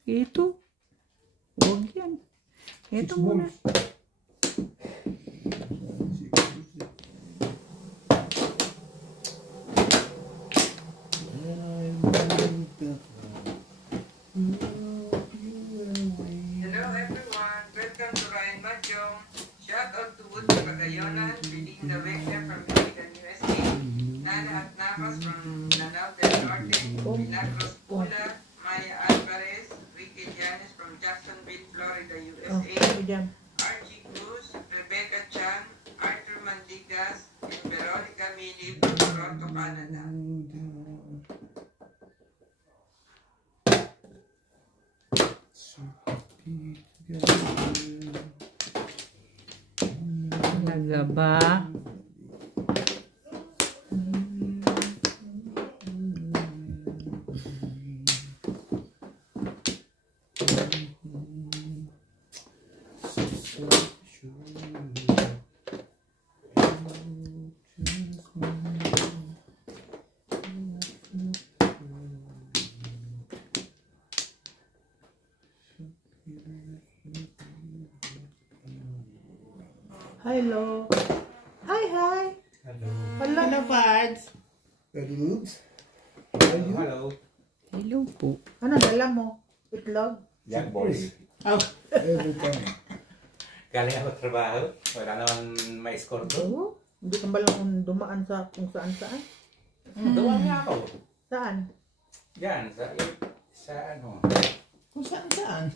Ito. Huwag yan. Ito muna. Hello everyone, welcome to Ryan Madyong. Shout out to Wood Pagayonan, Belinda Wegner from Michigan, USA, Nana at Navas from Lanao del Norte, Milagros Pula, Maya Alvarez, Ricky Janis from Jacksonville, Florida, USA, Archie Cruz, Rebecca Chan, Arthur Mandigas, and Veronica Mini from Toronto, Canada. Talaga ba? Hello. Hi, hi. Hello. Hello, Pards. Hello. Hello. Hello po. Ano dala mo? Itlog? Young boys. Oh, Every time. Galing ako trabaho. Wala naman may score doon. Oo. Hindi ka ba lang dumaan sa kung saan-saan? Doon nga ako. Saan? Yan. Sa ano. kung saan?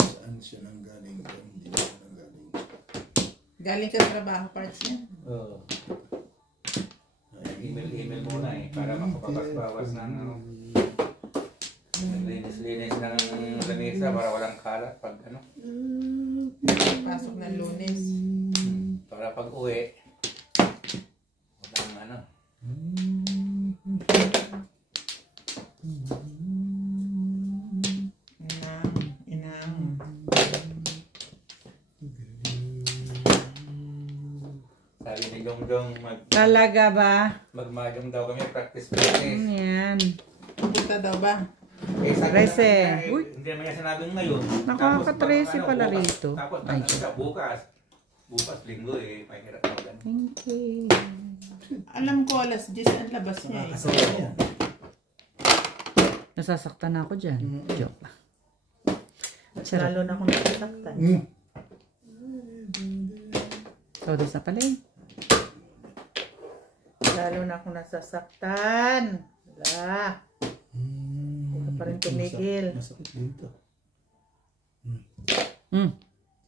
Saan siya nang galing? Hindi siya nang galing. Galing ka sa trabaho, Pards niya. Oo. Email muna eh. Para makapapas-bawas ng ano. Linis-linis na ng lamesa para walang kalat pag ano. Pasok ng Lunes. Para pag uwi. Walang ano. Inang. Sabi ni Dongdong Talaga ba? magmahjong daw kami. Practice. Yan. Pupunta daw ba? Eh, sabi Trese. na, Uy. hindi naman niya sinabing ngayon. Nakaka-trese Tapos, pala bukas- rito. Tapos, Ay. bukas. Bukas, linggo eh. Mahirap na ganun. Thank you. Alam ko alas 10 ang labas niya eh. Nakakasaya yan. Nasasaktan ako dyan. Joke lang. Lalo na akong nasasaktan. Todo sa pala yun. Lalo na akong nasasaktan. Wala. Hindi ka pa rin tumigil. Masakit dito.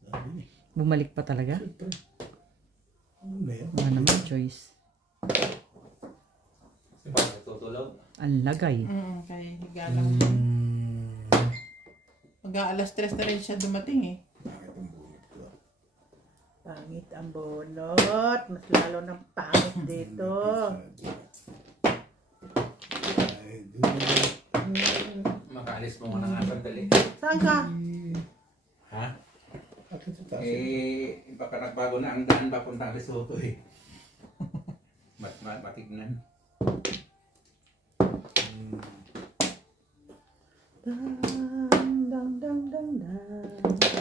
Sabi niya. Bumalik pa talaga? Siyempre. Ano na yan? Wala naman choice. Kasi baka natutulog. Ang lagay. Kaya higa lang. Mag-aalas 3 na rin siya dumating eh. Pangit ang bunot. Mas lalo ng pangit dito. Makaalis mo nga nga sandali. Saan ka? Ha? Akin sa taas. Baka nagbago na ang daan papunta Lesotho eh. Matignan. Dang, dang, dang, dang.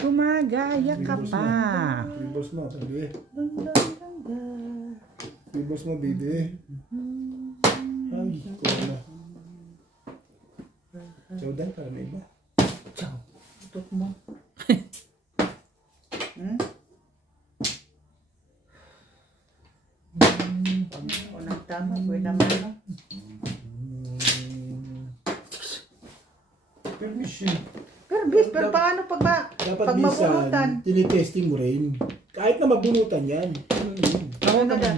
Gumagaya ka pa. Ribos mo, sabi eh. Dang, dang, dang, dang. Ribos mo, baby. Ay, ko na. Chowdan, para na iba. Tutok mo. Unang tama, buhay naman. No? Permission. Pero paano pag Dapat mabunutan? minsan, tinitesting mo rin. Kahit na mabunutan yan. Ano na dyan?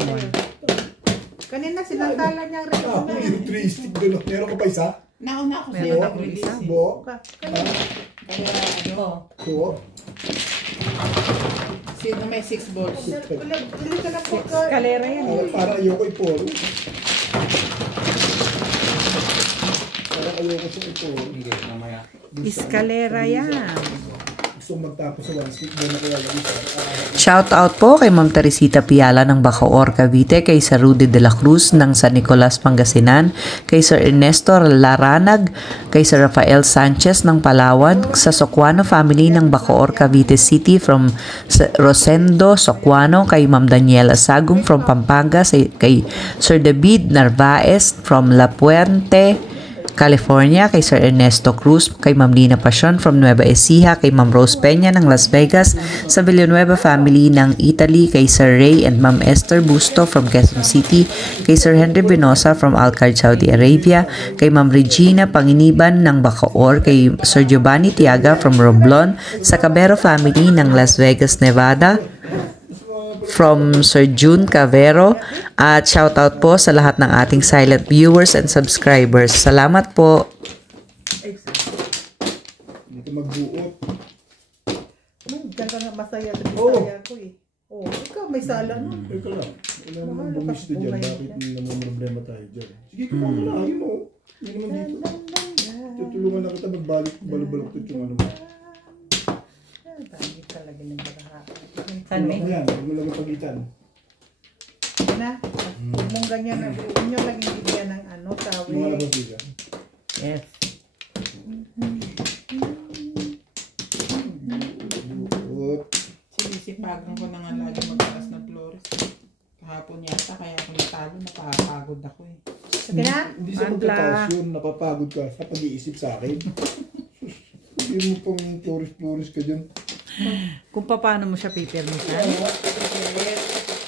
Kanina sinantala niya rin. Ah, electricity doon. Meron ka pa isa? Nauna ako Meron sa'yo akong nag-release isa. eh. Bo? Kanina. Kaya ano, Bo? sino may 6 balls? Dili ka na po ka. Kalera yan. Para ayoko iporo. Para ayoko siya iporo. Hindi, mamaya. Iskalera yan. Gusto magtapos sa one stick. Doon ako lalagay sa... Shout out po kay Ma'am Teresita Piala ng Bacoor, Cavite, kay Sir Rudy de la Cruz ng San Nicolas, Pangasinan, kay Sir Ernesto Laranag, kay Sir Rafael Sanchez ng Palawan, sa Socuano family ng Bacoor, Cavite City from Rosendo, Socuano, kay Ma'am Daniela Sagum from Pampanga, kay Sir David Narvaez from La Puente, California, kay Sir Ernesto Cruz, kay Ma'am Lina Pasion from Nueva Ecija, kay Ma'am Rose Peña ng Las Vegas, sa Villanueva family ng Italy, kay Sir Ray and Ma'am Esther Busto from Quezon City, kay Sir Henry Binosa from Alcar, Saudi Arabia, kay Ma'am Regina Panginiban ng Bacoor, kay Sir Giovanni Tiaga from Romblon, sa Cabero family ng Las Vegas, Nevada, from Sir June Cavero, at shoutout po sa lahat ng ating silent viewers and subscribers. Salamat po. Hindi ka magbuot. Diyan ka nga masaya sa bisaya ko eh. Oh, ikaw may sala no? Teka lang. Wala namang Mahalo ka bumis sa na dyan. buhay Bakit mo. naman problema tayo dyan? Sige, kumain ka na. Ayun mo. Hindi naman dito. Tutulungan na kita magbalik. Balok-balok yung ano mo. Dami talaga ng baraha. Tulak mo yan. Huwag mo lang pagitan. Yan na. Huwag mong ganyan na. Huwag nyo lang ibigyan ng ano, Mga tawid. labas dito. Yes. Buot. Sinisipagan ko na nga lagi magtaas ng flores. Kahapon yata, kaya ako natalo, napapagod ako eh. Sige na. Hindi sa pagkataas yun. Napapagod ka sa pag-iisip sa akin. Hindi mo pang flores-flores ka dyan. Kung paano mo siya pipirmisan?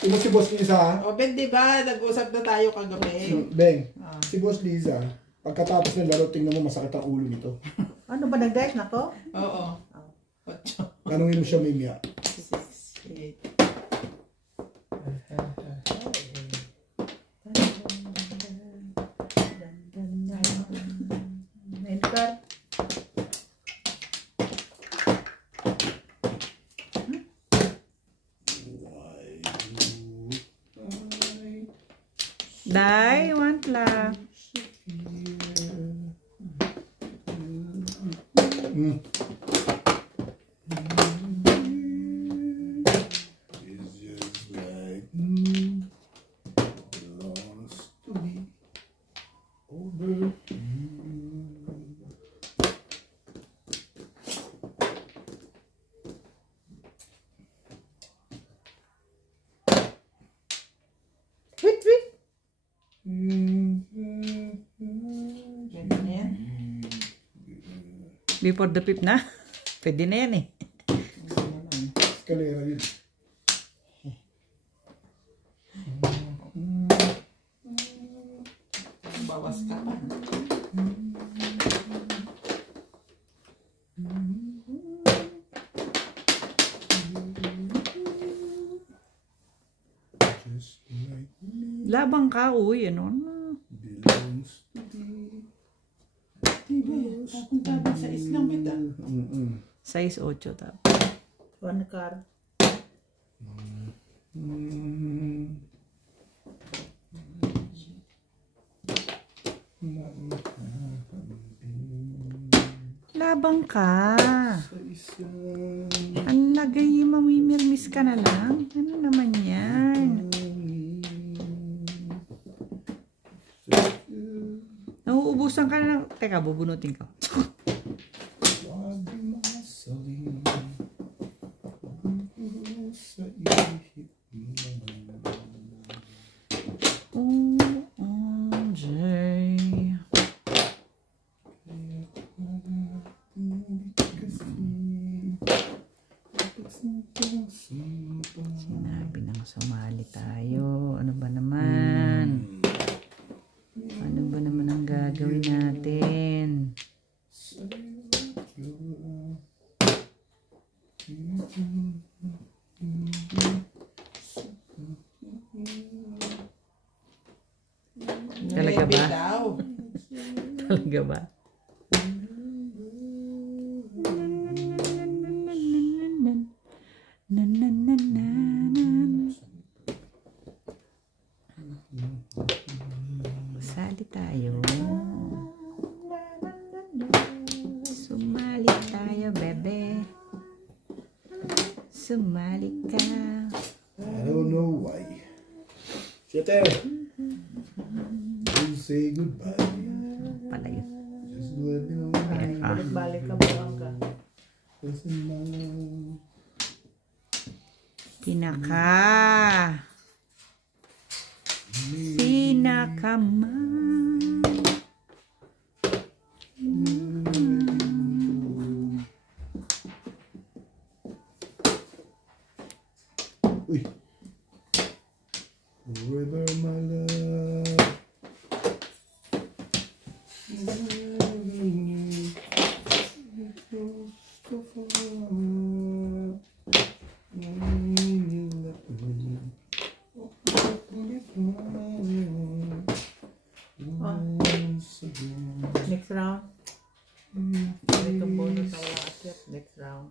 Imo si Boss Liza ha? O Ben, di ba? Nag-usap na tayo kagabi. Beng, si Boss Liza, pagkatapos ng laro, tingnan mo masakit ang ulo nito. Ano ba nag-diet na to? Oo. 8, Tanungin mo siya, Mimia. 6, 8. Edgar. Dai, want la. Mm. Belongs to me. Over. Before the 5 na. Pwede na yan eh. Eskalera yun. Bawas ka pa. Just like me Labang ka, uy. Ano? belongs to thee. Tapunta sa islang kita. Size 8 tapos. One car. Labang ka. Sa isang Ang lagay, mamimirmis ka na lang. Ano naman yan? Nauubusan ka na lang. Teka, bubunutin ka. wag masaling sa ihip OMG. Sinabi nang sumali tayo. Ano ba naman? Ano ba naman ang gagawin natin? Talaga ba? Daw. Talaga ba? Sali tayo. Sumali tayo, bebe. Sumali ka. I don't know why. Siete. We'll say goodbye. Pala yun. Just let me know. Balik-balik ka buwang ka. Pinaka. Pinakaman. Uy. Forever my love. Next round. Ito bonus na walang akyat. Next round.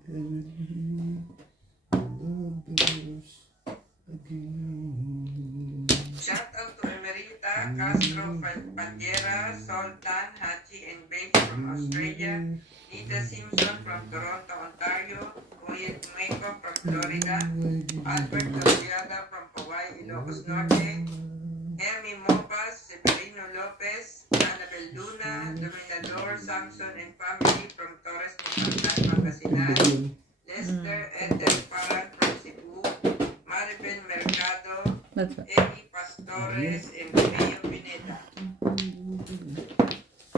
Shout out to Emerita, Castro, Pandera, Sultan, Hachi, and Babe from Australia, Nita Simpson from Toronto, Ontario, Kuya Meco from Florida, Albert Gabriela from Hawaii, Ilocos Norte, Emi Mopas, Severino Lopez, Annabel Luna, Dominador, Samson and family from Torres, Pangasinan, Lester Ethel Parad from Cebu, Maribel Mercado, That's right. Emi Pastores, and Mayo Pineda.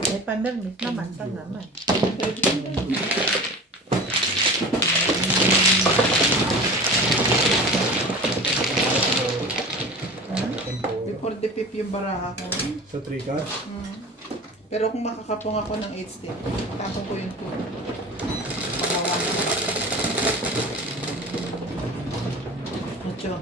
May pandemic naman. Saan naman? Before the 5 yung baraha ko. Sa 3 ka? Pero kung makakapong ako ng 8 stick, tapon ko yung 2. Pagawa. Ocho.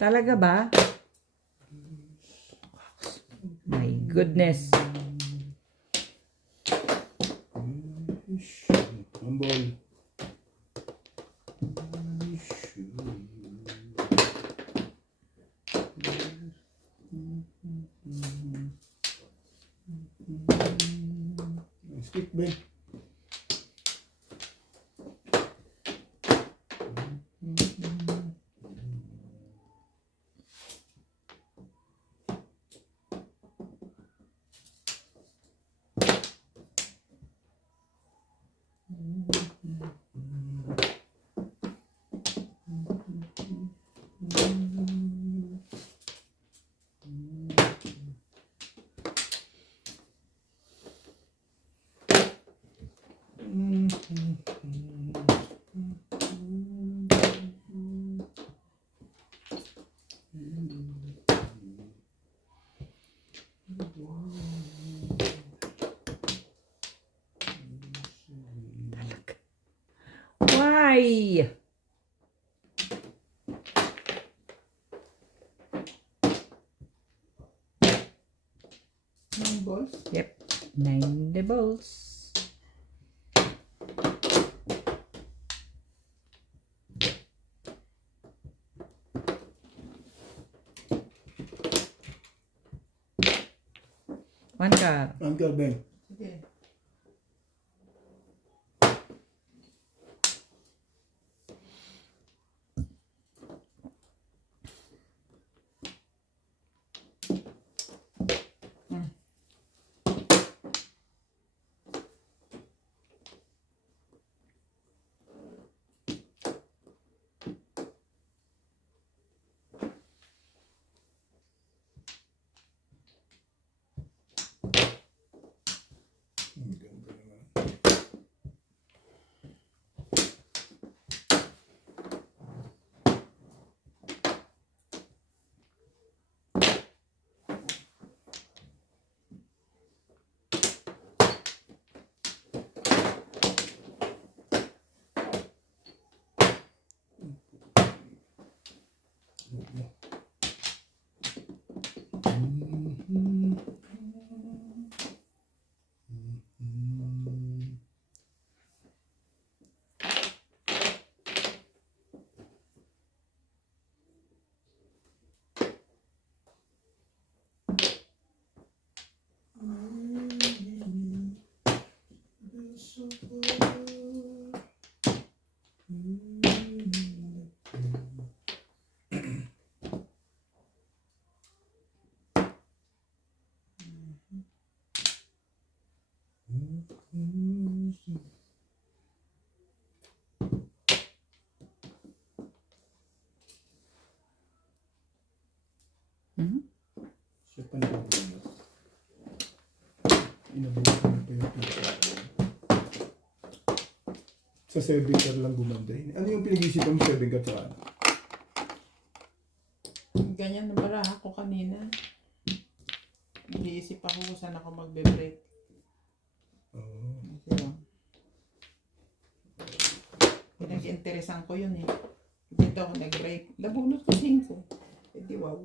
Talaga ba? My goodness. Humble. Stick, Ben. Why? Yung balls. Yep. 9 the balls. One card. Uncle Ben. Sige. Siya pa nabubulot. Inabulot ko na pa yung pinaka. Sa 7 car lang gumanda yun. Ano yung pinag-isipan mo 7 car tsaka? Ganyan na baraha ko kanina. Nag-iisip ako kung saan ako magbe-break. Oh. Kasi lang. Pinag-interesan ko yun eh. Dito ako nag-break. Nabunot ko 5. Eh di wow.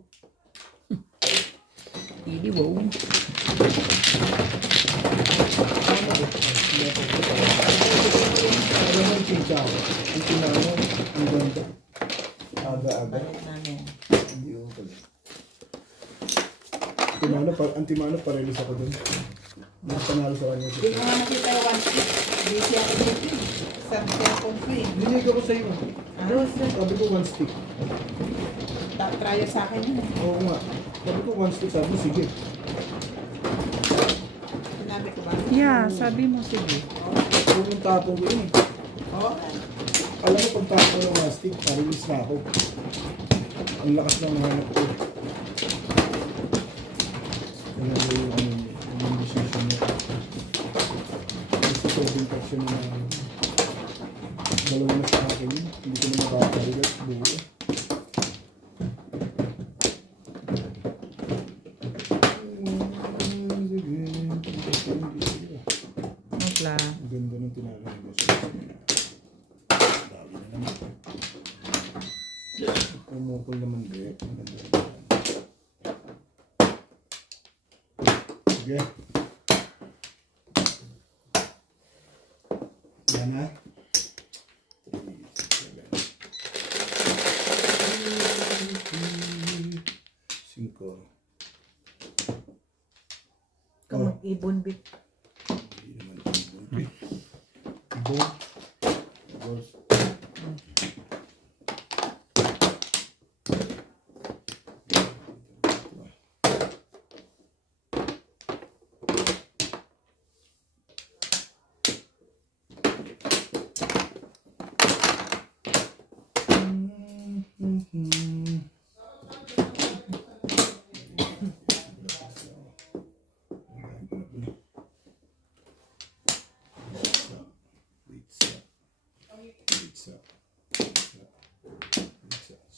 Hindi wow. Ano naman yung chinchaw? Ang tinanong, ang ganda. Aga-aga. Balik namin. Hindi ko pala. Antimano parelis ako dun. Napanalo sa kanya. Hindi ko nga nakita yung 1 stick. Busy ako dito eh. Sa cellphone ko eh. Binig ako sa'yo. Sabi ko 1 stick. Try sa akin yun eh. Oo nga. Sabi ko 1 stick. Sabi sige. Sinabi ko ba? Yeah, sabi mo sige. Kung yung tapong ko yun eh. Oo. Alam mo pag tapong ng 1 stick, parilis na ako. Ang lakas ng hanap ko. Ano yung ano siya na dalawa na sa akin yun. Hindi ko na makakaligat. Buo. Mampla. Ang ganda ng tinagalan ko sa dami na naman. Umukol naman din. Ang ganda naman. Sige. Yan na. 5. Ikaw mag-ibon, bit. Hindi naman ibon. Ibon. Ibon.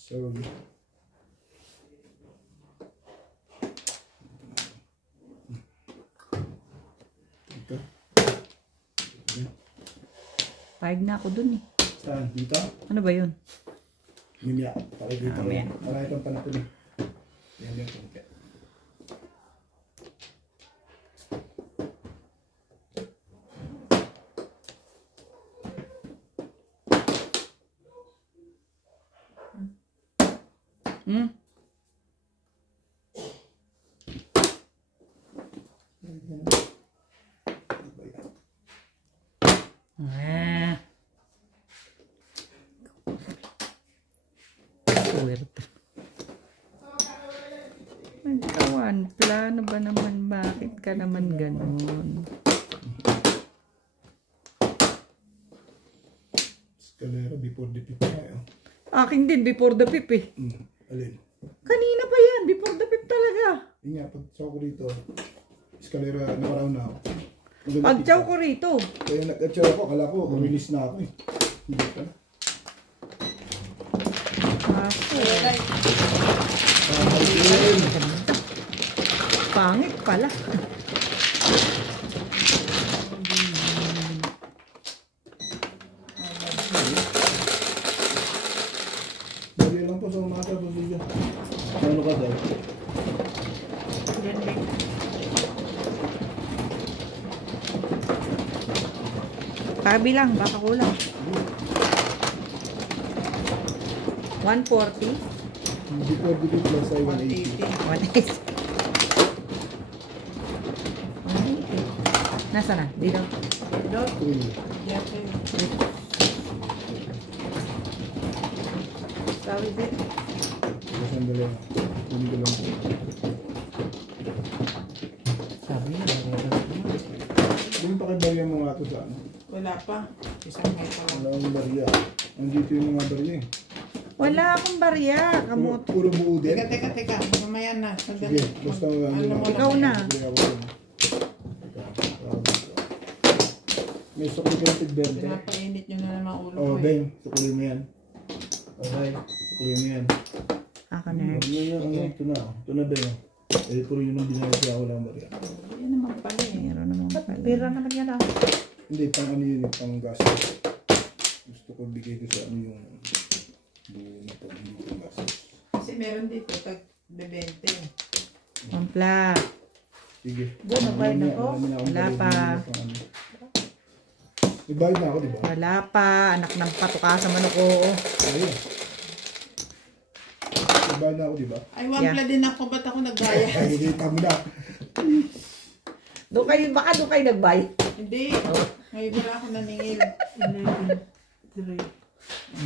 Sorry. Ito. 5 na ako dun eh. Saan? Dito? Ano ba yun? Mimya. Pakay dito. Mamaya. Marami pang panapon eh. Yan yung konti. Hmm? Ah. Swerte. Nagkawan, plano ba naman? Bakit ka naman ganun? Escalera before the pip tayo. Aking din, before the pip eh. Alin? Kanina pa yan, before the pip talaga. Yun nga, pag saw ko rito, escalera nakaraw na ako. Pag-chow ko rito. Kaya nag-chow ako, akala ko, release na ako eh. Hindi pa. Kaso, Ayun. pangit pala. Bali lang po sa umaga, Bosilla. Ano ka daw? Yan, bit. Kabilang, baka kulang. 140. Before the pip plus ay 180. 180. Nasa na? Dito. Uy. Sorry, bit. Sandali lang. Hindi ko lang po. Sabi na. Yung pakibarya mo nga ito sa ano? Wala pa. Isang may pa lang. Wala akong barya. Andito yung mga barya eh. Wala akong barya. Kamot. Puro buo din. Teka. Mamaya na. Sige, basta ano mo Ikaw na. May supplemented berde. Pinapainit nyo na naman ulo Oh, ko eh. Ben, sukulin mo yan. Okay, sukulin mo yan. Ako na. Ito na, ito na Ben. Eh, puro yun ang binayasya ako lang barya. Yan naman pala eh. Meron naman pala. Pira naman yan, ah. Hindi, pang ano yun, pang gas. Gusto ko bigay ko sa ano yung buo na pag hindi pang gas. Kasi meron dito tag 20. Pampla. Sige. Doon, nagbayad na ako. Wala pa. May bayad na ako, di ba? Wala pa. Anak ng patuka sa manok ko. Ayun. May bayad na ako, di ba? Ay, wampla din ako. Ba't ako nagbayad? Ay, hindi, tamo na. Baka doon kayo nagbayad. Hindi. Ngayon wala ako naningil.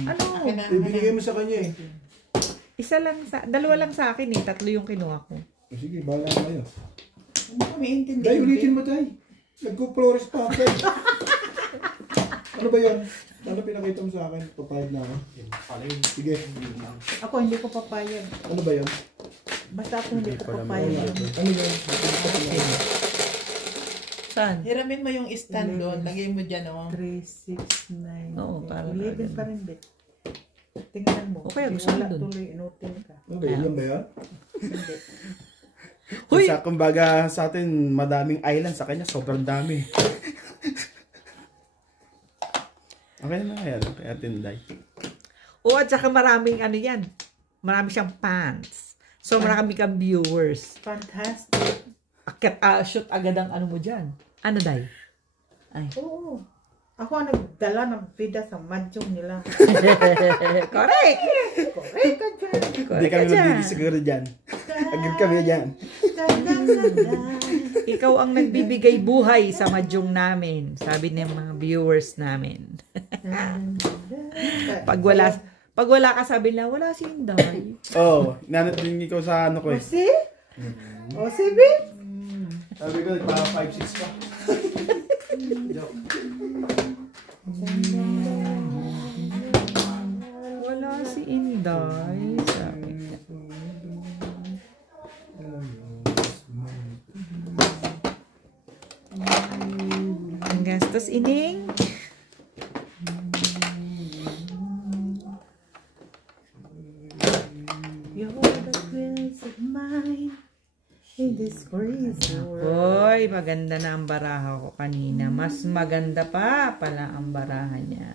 Ano? Akin na. Ibigay mo sa kanya eh. Dalawa lang sa akin eh. 3 yung kinuha ko. O sige, bahala na kayo. Hindi ko maintindihan. Dahil ulitin mo tayo. Nagko-flores pa ako. Ano ba yan? Ano pinakita mo sa akin? Papayad na ako. Sige. Ako, hindi ko papayag. Ano ba yan? Basta ako hindi ko papayag. Ano ba yan? Saan? Hiramin mo yung stand doon. Lagay mo dyan, oh. 3, 6, 9, Oo, parang 11 pa rin, Bet. Tingnan mo. O kaya Kasi gusto mo wala dun. tuloy, inutin ka. Okay, yan ba yan? Hindi. Huy! Sa, kumbaga sa atin, madaming island. Sa kanya, sobrang dami. Okay na yan. Kaya tinday. O, at saka maraming ano yan. Marami siyang fans. So, marami kang viewers. Fantastic. Shoot agad ang ano mo dyan. Ano, Day? Ay. Oo. Ako ang nagdala ng bida sa madyong nila. Correct! Correct ka dyan. Hindi Correct kami ka dyan. magdidisiguro dyan. Agad kami dyan. Ikaw ang nagbibigay buhay sa madyong namin. Sabi ng mga viewers namin. Pag wala ka, sabi na, wala si Inday. Oo. Nanat din ikaw sa ano ko eh. Osi? Osi, babe? Sabi ko, para 5-6 pa. Wala si Inday. Sabi niya. Ang gastos, Ining. You're the prince of mine in this crazy world. Hoy, maganda na ang baraha ko kanina. Mas maganda pa pala ang baraha niya.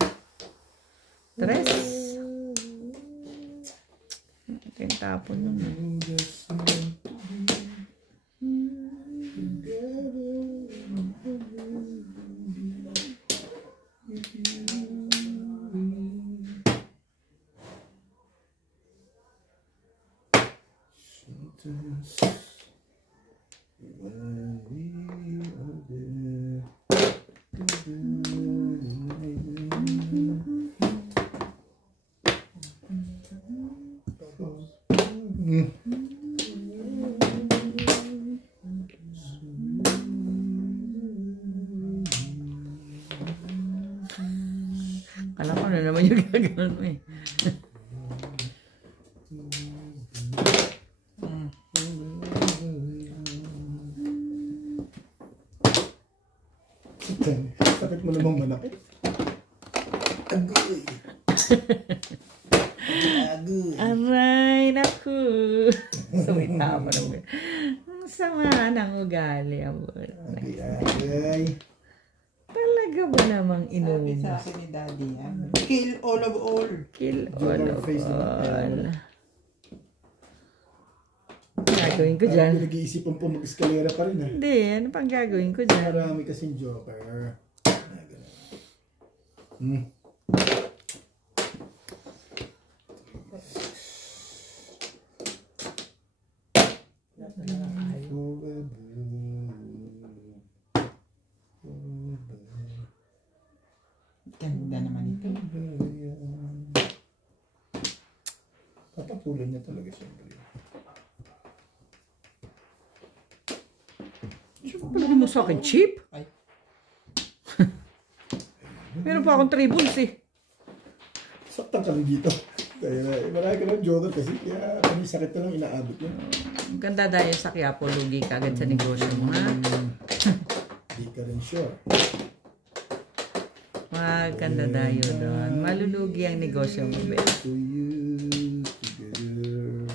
Tres. Ito yung tapon nun. Kala ko na naman yung gagawin mo eh. Sakit mo namang manakit. Agoy. Agoy. Aray, naku. Sumita mo naman. Ang sama ng ugali. Agay, agay. Talaga ba namang Sabi inumin? sa akin ni Daddy, kill all of all. Kill Joke all ang of face naman. all. Gagawin ko dyan. Nag-iisipan po mag-eskalera pa rin, ha? Hindi, ano pang gagawin ko dyan? Marami kasing joker. Ganda naman ito. Papapulan niya talaga siyempre. Palagay mo sa akin, cheap? Ay. Meron pa akong tribbles eh. Saktan ka lang dito. Kaya marami ka lang joker kasi kaya kami sakit na lang inaabot niya. Ang ganda dahil sa Quiapo, lugi ka agad sa negosyo mo, ha? Di ka rin sure. Maganda tayo doon. Malulugi ang negosyo mo, be. To you together.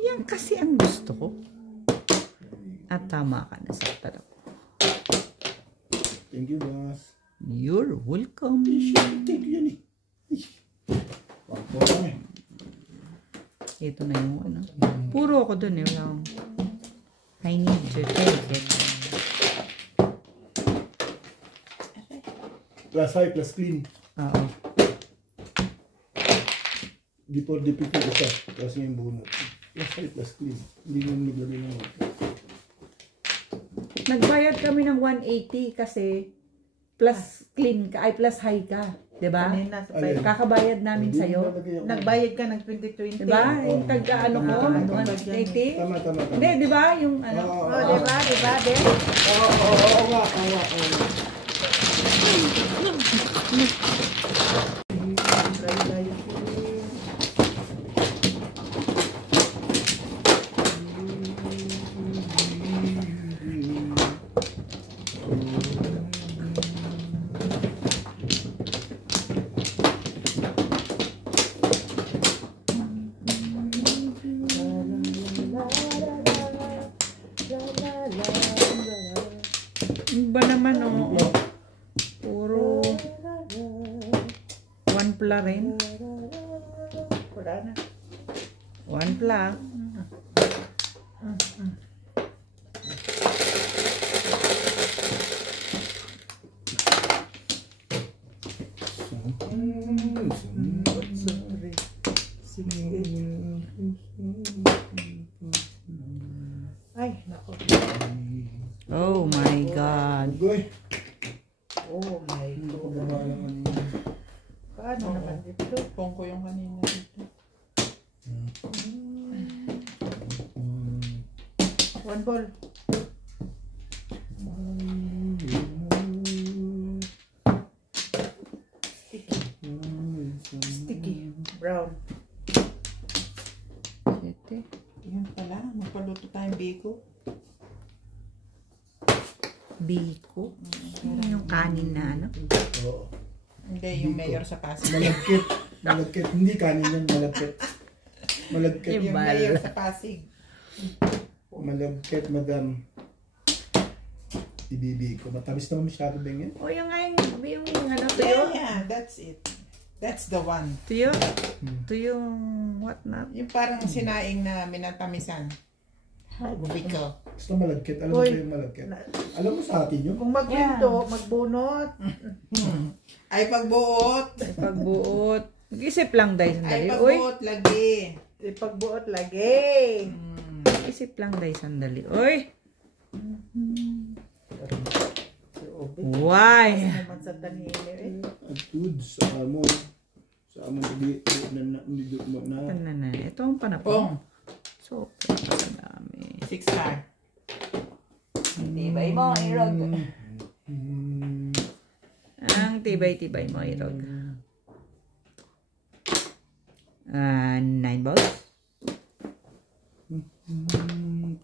Yan kasi ang gusto ko. At tama ka na sa tarap. Thank you, boss. You're welcome. Thank you yan eh. Pagpo kami. Ito na yung ano. Puro ako dun eh. Wala akong... I need to take it. Plus high, plus clean. Oo. Before DPP isa. Plus yung bunot. Plus high, plus clean. Hindi mo naglagay ng mga. Nagbayad kami ng 180 kasi plus clean ka, ay plus high ka. Diba? Kanina sa Alin? Kakabayad namin sa'yo. Nagbayad ka ng 2020. Diba? Yung tagka ano ko, Tama. 180. Tama. Hindi, diba? Yung ano. Oh, diba? De? Oo nga. Yung ba naman, oh. Puro 1 pla rin. Wala na. 1 pla. Ay, nako. Oh my God. Ugoy. Oh my God. Paano naman dito? Pong ko yung kanina dito. 1 ball. Sticky. Brown. Sete. Yan pala, magpaluto tayong biko. Biko. Yung kanin na ano. Oo. Hindi, yung mayor sa Pasig. Malagkit. Hindi kanin yan, malagkit. Malagkit. Yung mayor sa Pasig. Malagkit, madam. Ibibi ko. Matamis naman masyado ba yan? O yung ano, tuyo. Yeah, that's it. That's the one. Tuyo. Tuyong what na? Yung parang sinaing na minatamisan. Biko. Basta malagkit. Alam mo Uy. ba yung malagkit? Alam mo sa atin yun? Kung magpinto, magbunot. Ay pagbuot. Pagbuot. Mag-isip lang dahil Ay sandali. Uy. pagbuot lagi. Ipagbuot lagi. Isip lang dahil sandali. Uy. Why? Naman sa tanhili eh. At food sa amon. Sa amon na. Ano na. Ito ang panapong. Pong. So, dami. 6 star. Tibay mo, Irog. Ang tibay-tibay mo, Irog. 9 balls.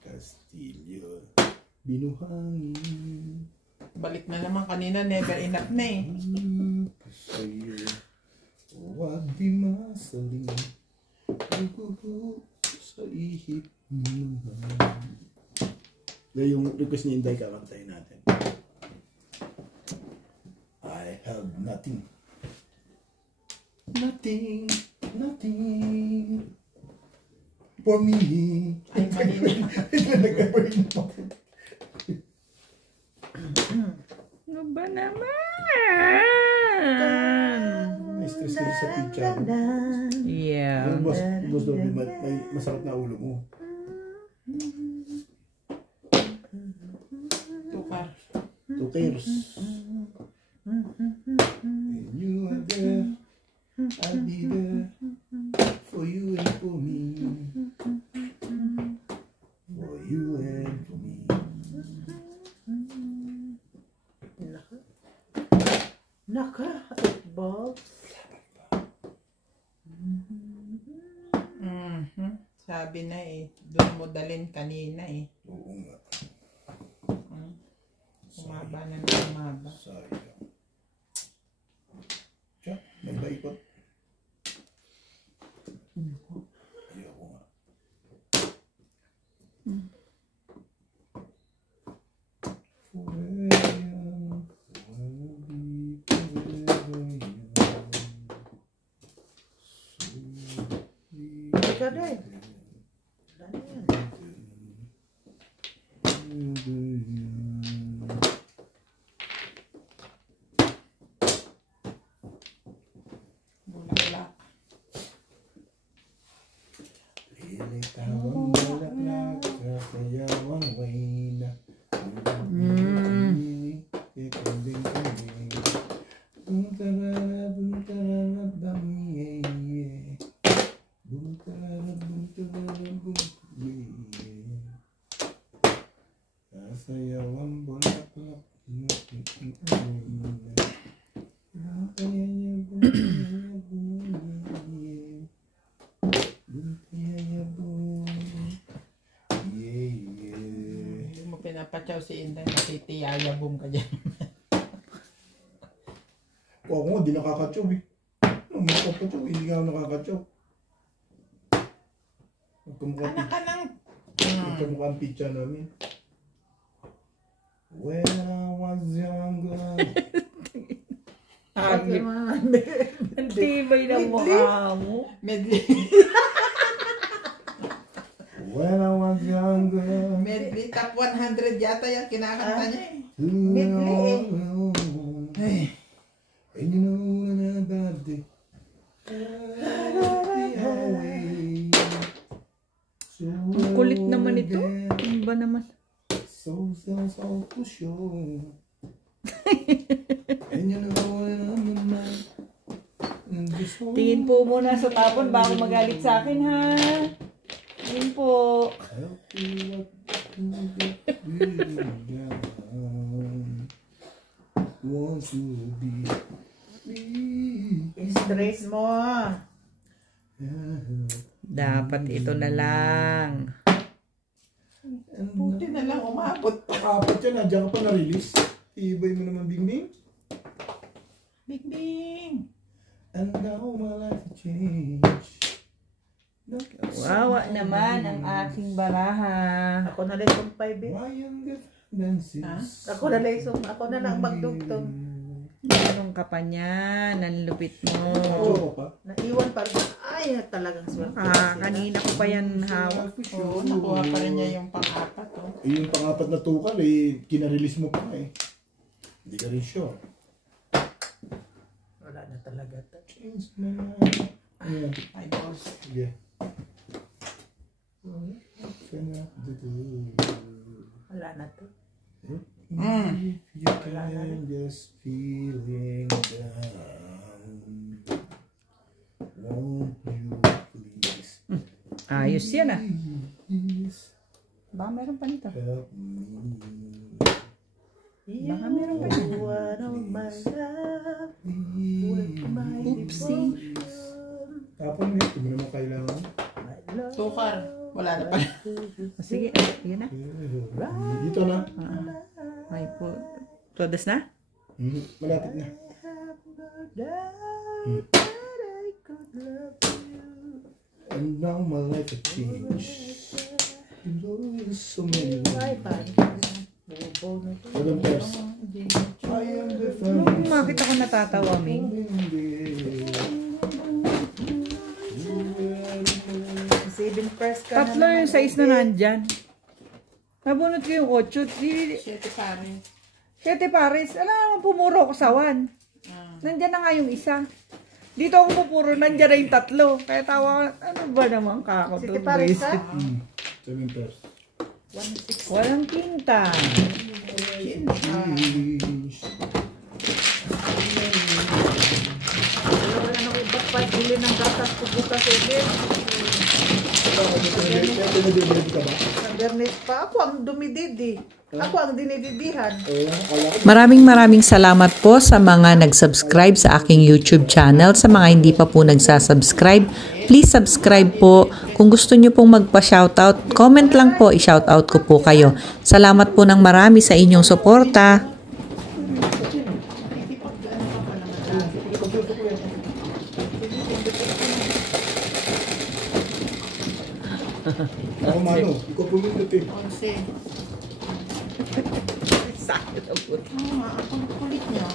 Castillo. Binuhangin. Balik na naman kanina, never enough na eh. Sa'yo. Huwag di masaling. Sa ihip mo. Yung request ni Inday, kakantayin natin. I have nothing. Nothing for me. Ay, mali na. Ano ba naman? May stress kasi sa picture. Yeah. Yung boss daw, may masakit na ulo mo. Tukar. 2 pairs. When you are there, I'll be there for you and for me. For you and for me. Naka, 8 balls. Sabi na eh, doon mo dalhin kanina eh. Oo nga. Umaba na umaba. Sayang. Tiya, nagbaikot. Ayoko nga. Ikaw din. Bulaklak. Lilitawang bulaklak, kasayawang wayna. Ikaw din kami. Kung tararabang nakakatsaw si Inday, natitiyayabong ka dyan. Ako nga, di nakakatsaw eh. May kapatsaw, hindi nga ako nakakatsaw. Anak ka nang... Magkamukha ang pizza namin. When I was younger. Ang tibay ng mukha mo. Medley. When I was younger. Medley, top 100 yata yung kinakanta niya eh. Medley. Ay. And you know another day. Ang kulit naman ito. Ano ba naman? So to show. And you know when I'm in mind. Tingin po muna sa tapon baka magalit sa akin ha. Tingin po. Want to be Stress mo. Dapat ito na lang. Buti na lang umabot. Apat yan, nandiyan ka pa na-release. Ibay mo naman, Bing Bing. Bing Bing. And now my life changed. Wawa naman ang aking baraha. Ako na lang yung 5 eh. Why am the dances? Ako na lang magdugtong. Ganun ka pa niyan. Ang lupit mo. Oo pa. Naiwan pa rin. Ay, talagang swerte. Kanina ko pa yan hawak. Oo, nakuha pa rin niya yung pang-apat. Oh. Yung pang-apat na tukal, kinarelease mo pa eh. Hindi ka rin sure. Wala na talaga. Change my mind. Ayan. Ay, boss. Sige. Wala na to. If you can just feeling down, won't you please? Ayos yan ah. Please Baka meron pa nito. help me. Baka meron pa nito. One of my love. With my Oopsie. Tapos mo ito mo naman kailangan. Tukar. Wala na pala. Sige, yun na. Dito na. May po. Todas na? Malapit na. And now my life has changed. There's so many ways. Walang pairs. I am the family. Bakit ako natatawa, Ming? 7 pairs ka Tatlo yung size na nandyan. Nabunot ko yung 8. 7 pares. 7 pares. Alam naman, pumuro ako sa 1. Nandyan na nga yung isa. Dito ako pupuro, nandyan na yung 3. Kaya tawa, ano ba naman kako? 7 pares ka? 7 pairs. Walang tinta. Wala na ko iba't pa. Bili ng gatas ko bukas ulit. Sa Bernes pa. Ako ang dumididi. Ako ang dinididihan. Maraming salamat po sa mga nag-subscribe sa aking YouTube channel. Sa mga hindi pa po nagsasubscribe, please subscribe po. Kung gusto nyo pong magpa-shoutout, comment lang po, i-shoutout ko po kayo. Salamat po ng marami sa inyong suporta. Ako mano, ikaw pumindot eh. 11. Sakit ang puto. Ang kulit niya.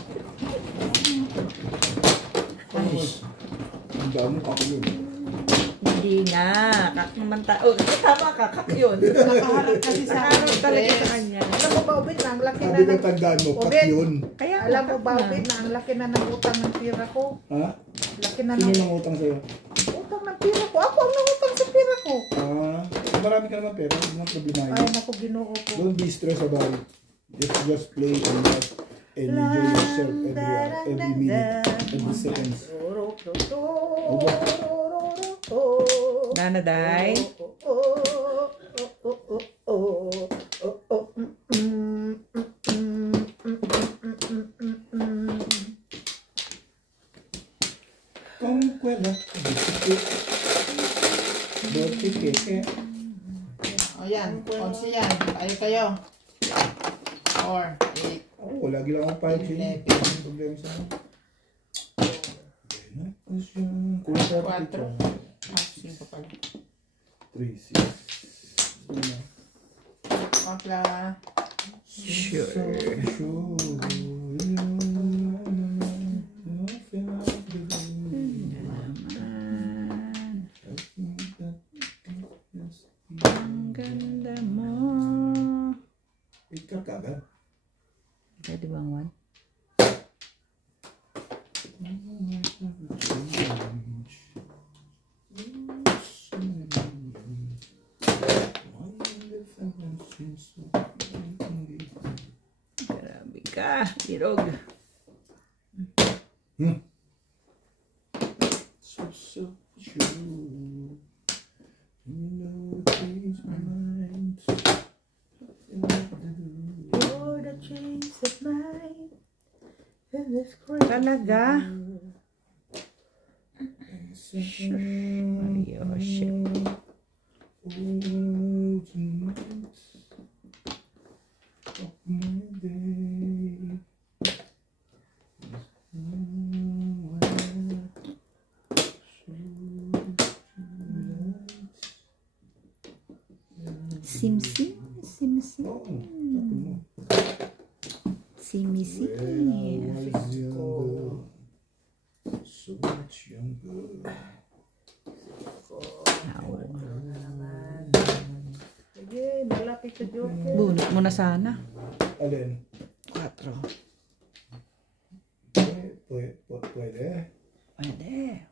Ang dami ako yun. Hindi nga. Tama ka, kak yun. Nakaharap kasi sa Nakaharap talaga sa kanya. Alam mo ba, Ubit, na ang laki na Sabi ko ng... tandaan mo, cut Obed. yun. Kaya Alam mo ba, Ubit, na ang laki na ng utang ng pira ko? Ha? Laki na Sino ng nang utang sa'yo? utang ng pira ko. Ako ang nangutang sa pira ko. Marami ka naman pera, hindi mo problema Ay, yun. naku, ginoo ko. Don't be stressed about it. Just play and laugh and enjoy yourself every minute, every seconds. Nanaday. Conquela, O yan, 11 yan. Tayo kayo. 4, 8, Oo, lagi lang akong pahit sa inyo. 11. Ang problema sa akin. Tapos yung kulang sa 4. akin. 5 pala. 3, 6. Bakla. Ang ganda mo. Ikaw kagad. Pwede bang one? Grabe ka, Irog. So true. You know it is mine. You're the change of mine. In this crazy Talaga? Mario, shit. Sim-sim, sim-sim. Simi-sim. So much younger. Sige, malapit sa Joker. Bunot mo na sana. Alin? 4. Pwede. Pwede.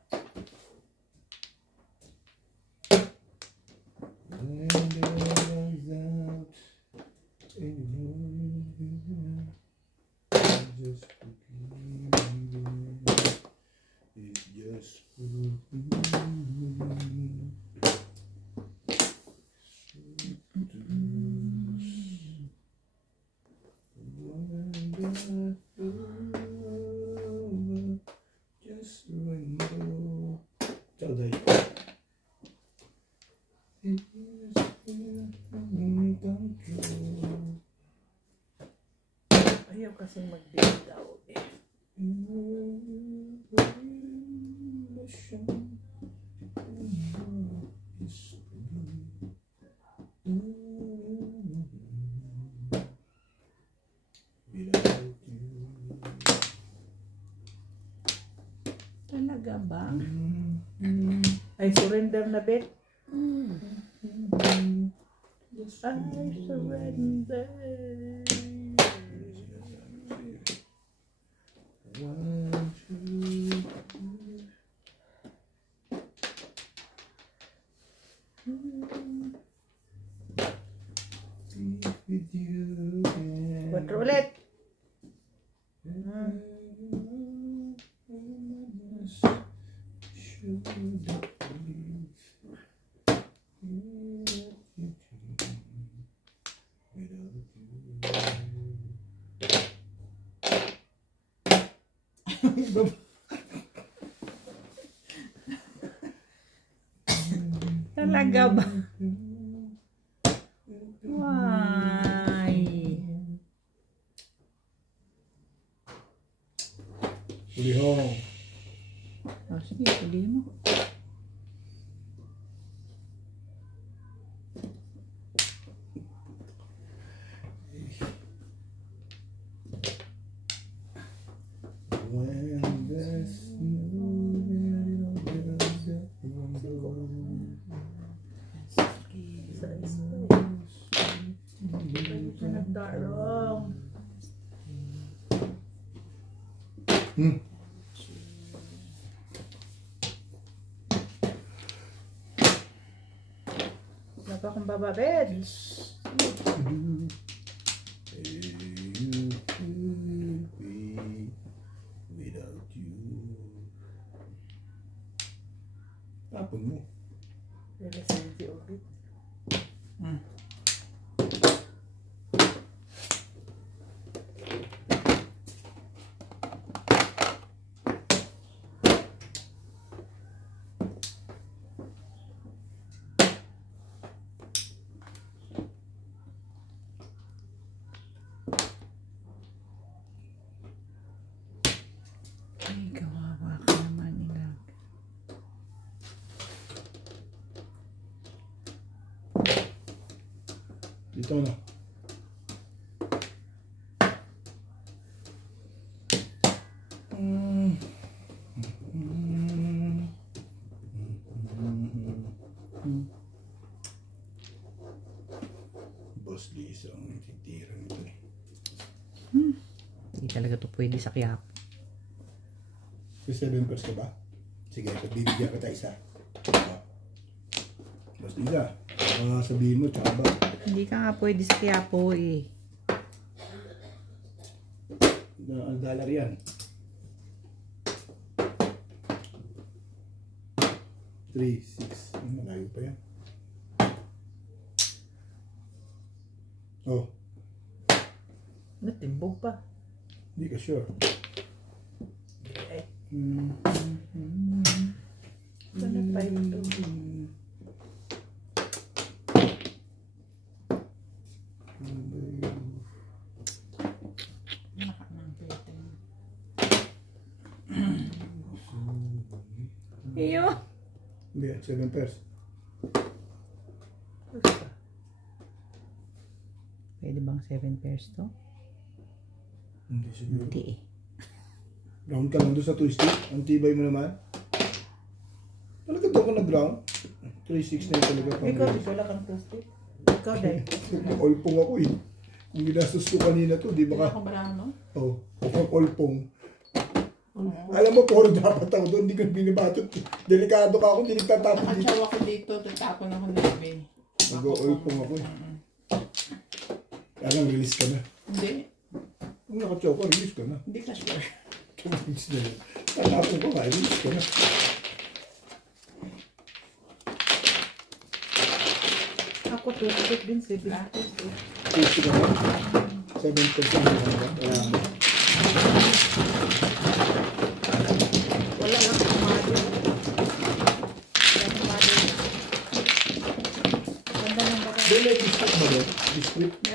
Ayaw kasing magbitaw eh. Talaga ba? Ay, surrender na, Bet. I surrender. Cuatro ulit. Talaga ba? Why? Ulihong. Oh, sige, huli mo. When there's Nagdarong. Wala pa akong baba, Bet. without you. Tapon mo. Relasanti ulit. Dito na. Boss Lisa ang titira nito eh. Hindi talaga to pwede sa Quiapo. So 7 pairs ka ba? Sige, bibigyan kita isa. Boss Lisa, sabihin mo, tsaka ba? Hindi ka nga pwede sa Quiapo eh. Ang dollar yan. 3, 6. Malayo pa yan. Oh, Natimbog pa. hindi ka sure. Wala pa ito. Iyo. Hindi, 7 pairs. Pwede bang 7 pairs to? Hindi siguro. Hindi eh. Round ka lang doon sa twisty. Ang tibay mo naman. Talaga doon ko nag-round. 3-6 na yun talaga. Ikaw, wala kang plastic. Ikaw, dahil. Olpong ako eh. Kung ginastos ko kanina to, di ba ka? Ako ba no? Oo. Oh, olpong. Alam mo, puro dapat ako doon. Hindi ko binibatot. Delikado ka ako. Hindi nagtatapon dito. Nakatsaw ako dito. Tatapon ako ng gabi. Nag-olpong ako eh. Kaya lang, release ka na. Hindi. Kung nakatsaw ka, release ka na. Hindi ka sure. Release na yun. Tatapon ko ka, release ka na. Ako, tutok din, 7 Twisty ka na. 7% na lang. Wala lang kumado. Wala kumado. Ganda ng baka. Dili, biscuit ba doon? Biscuit?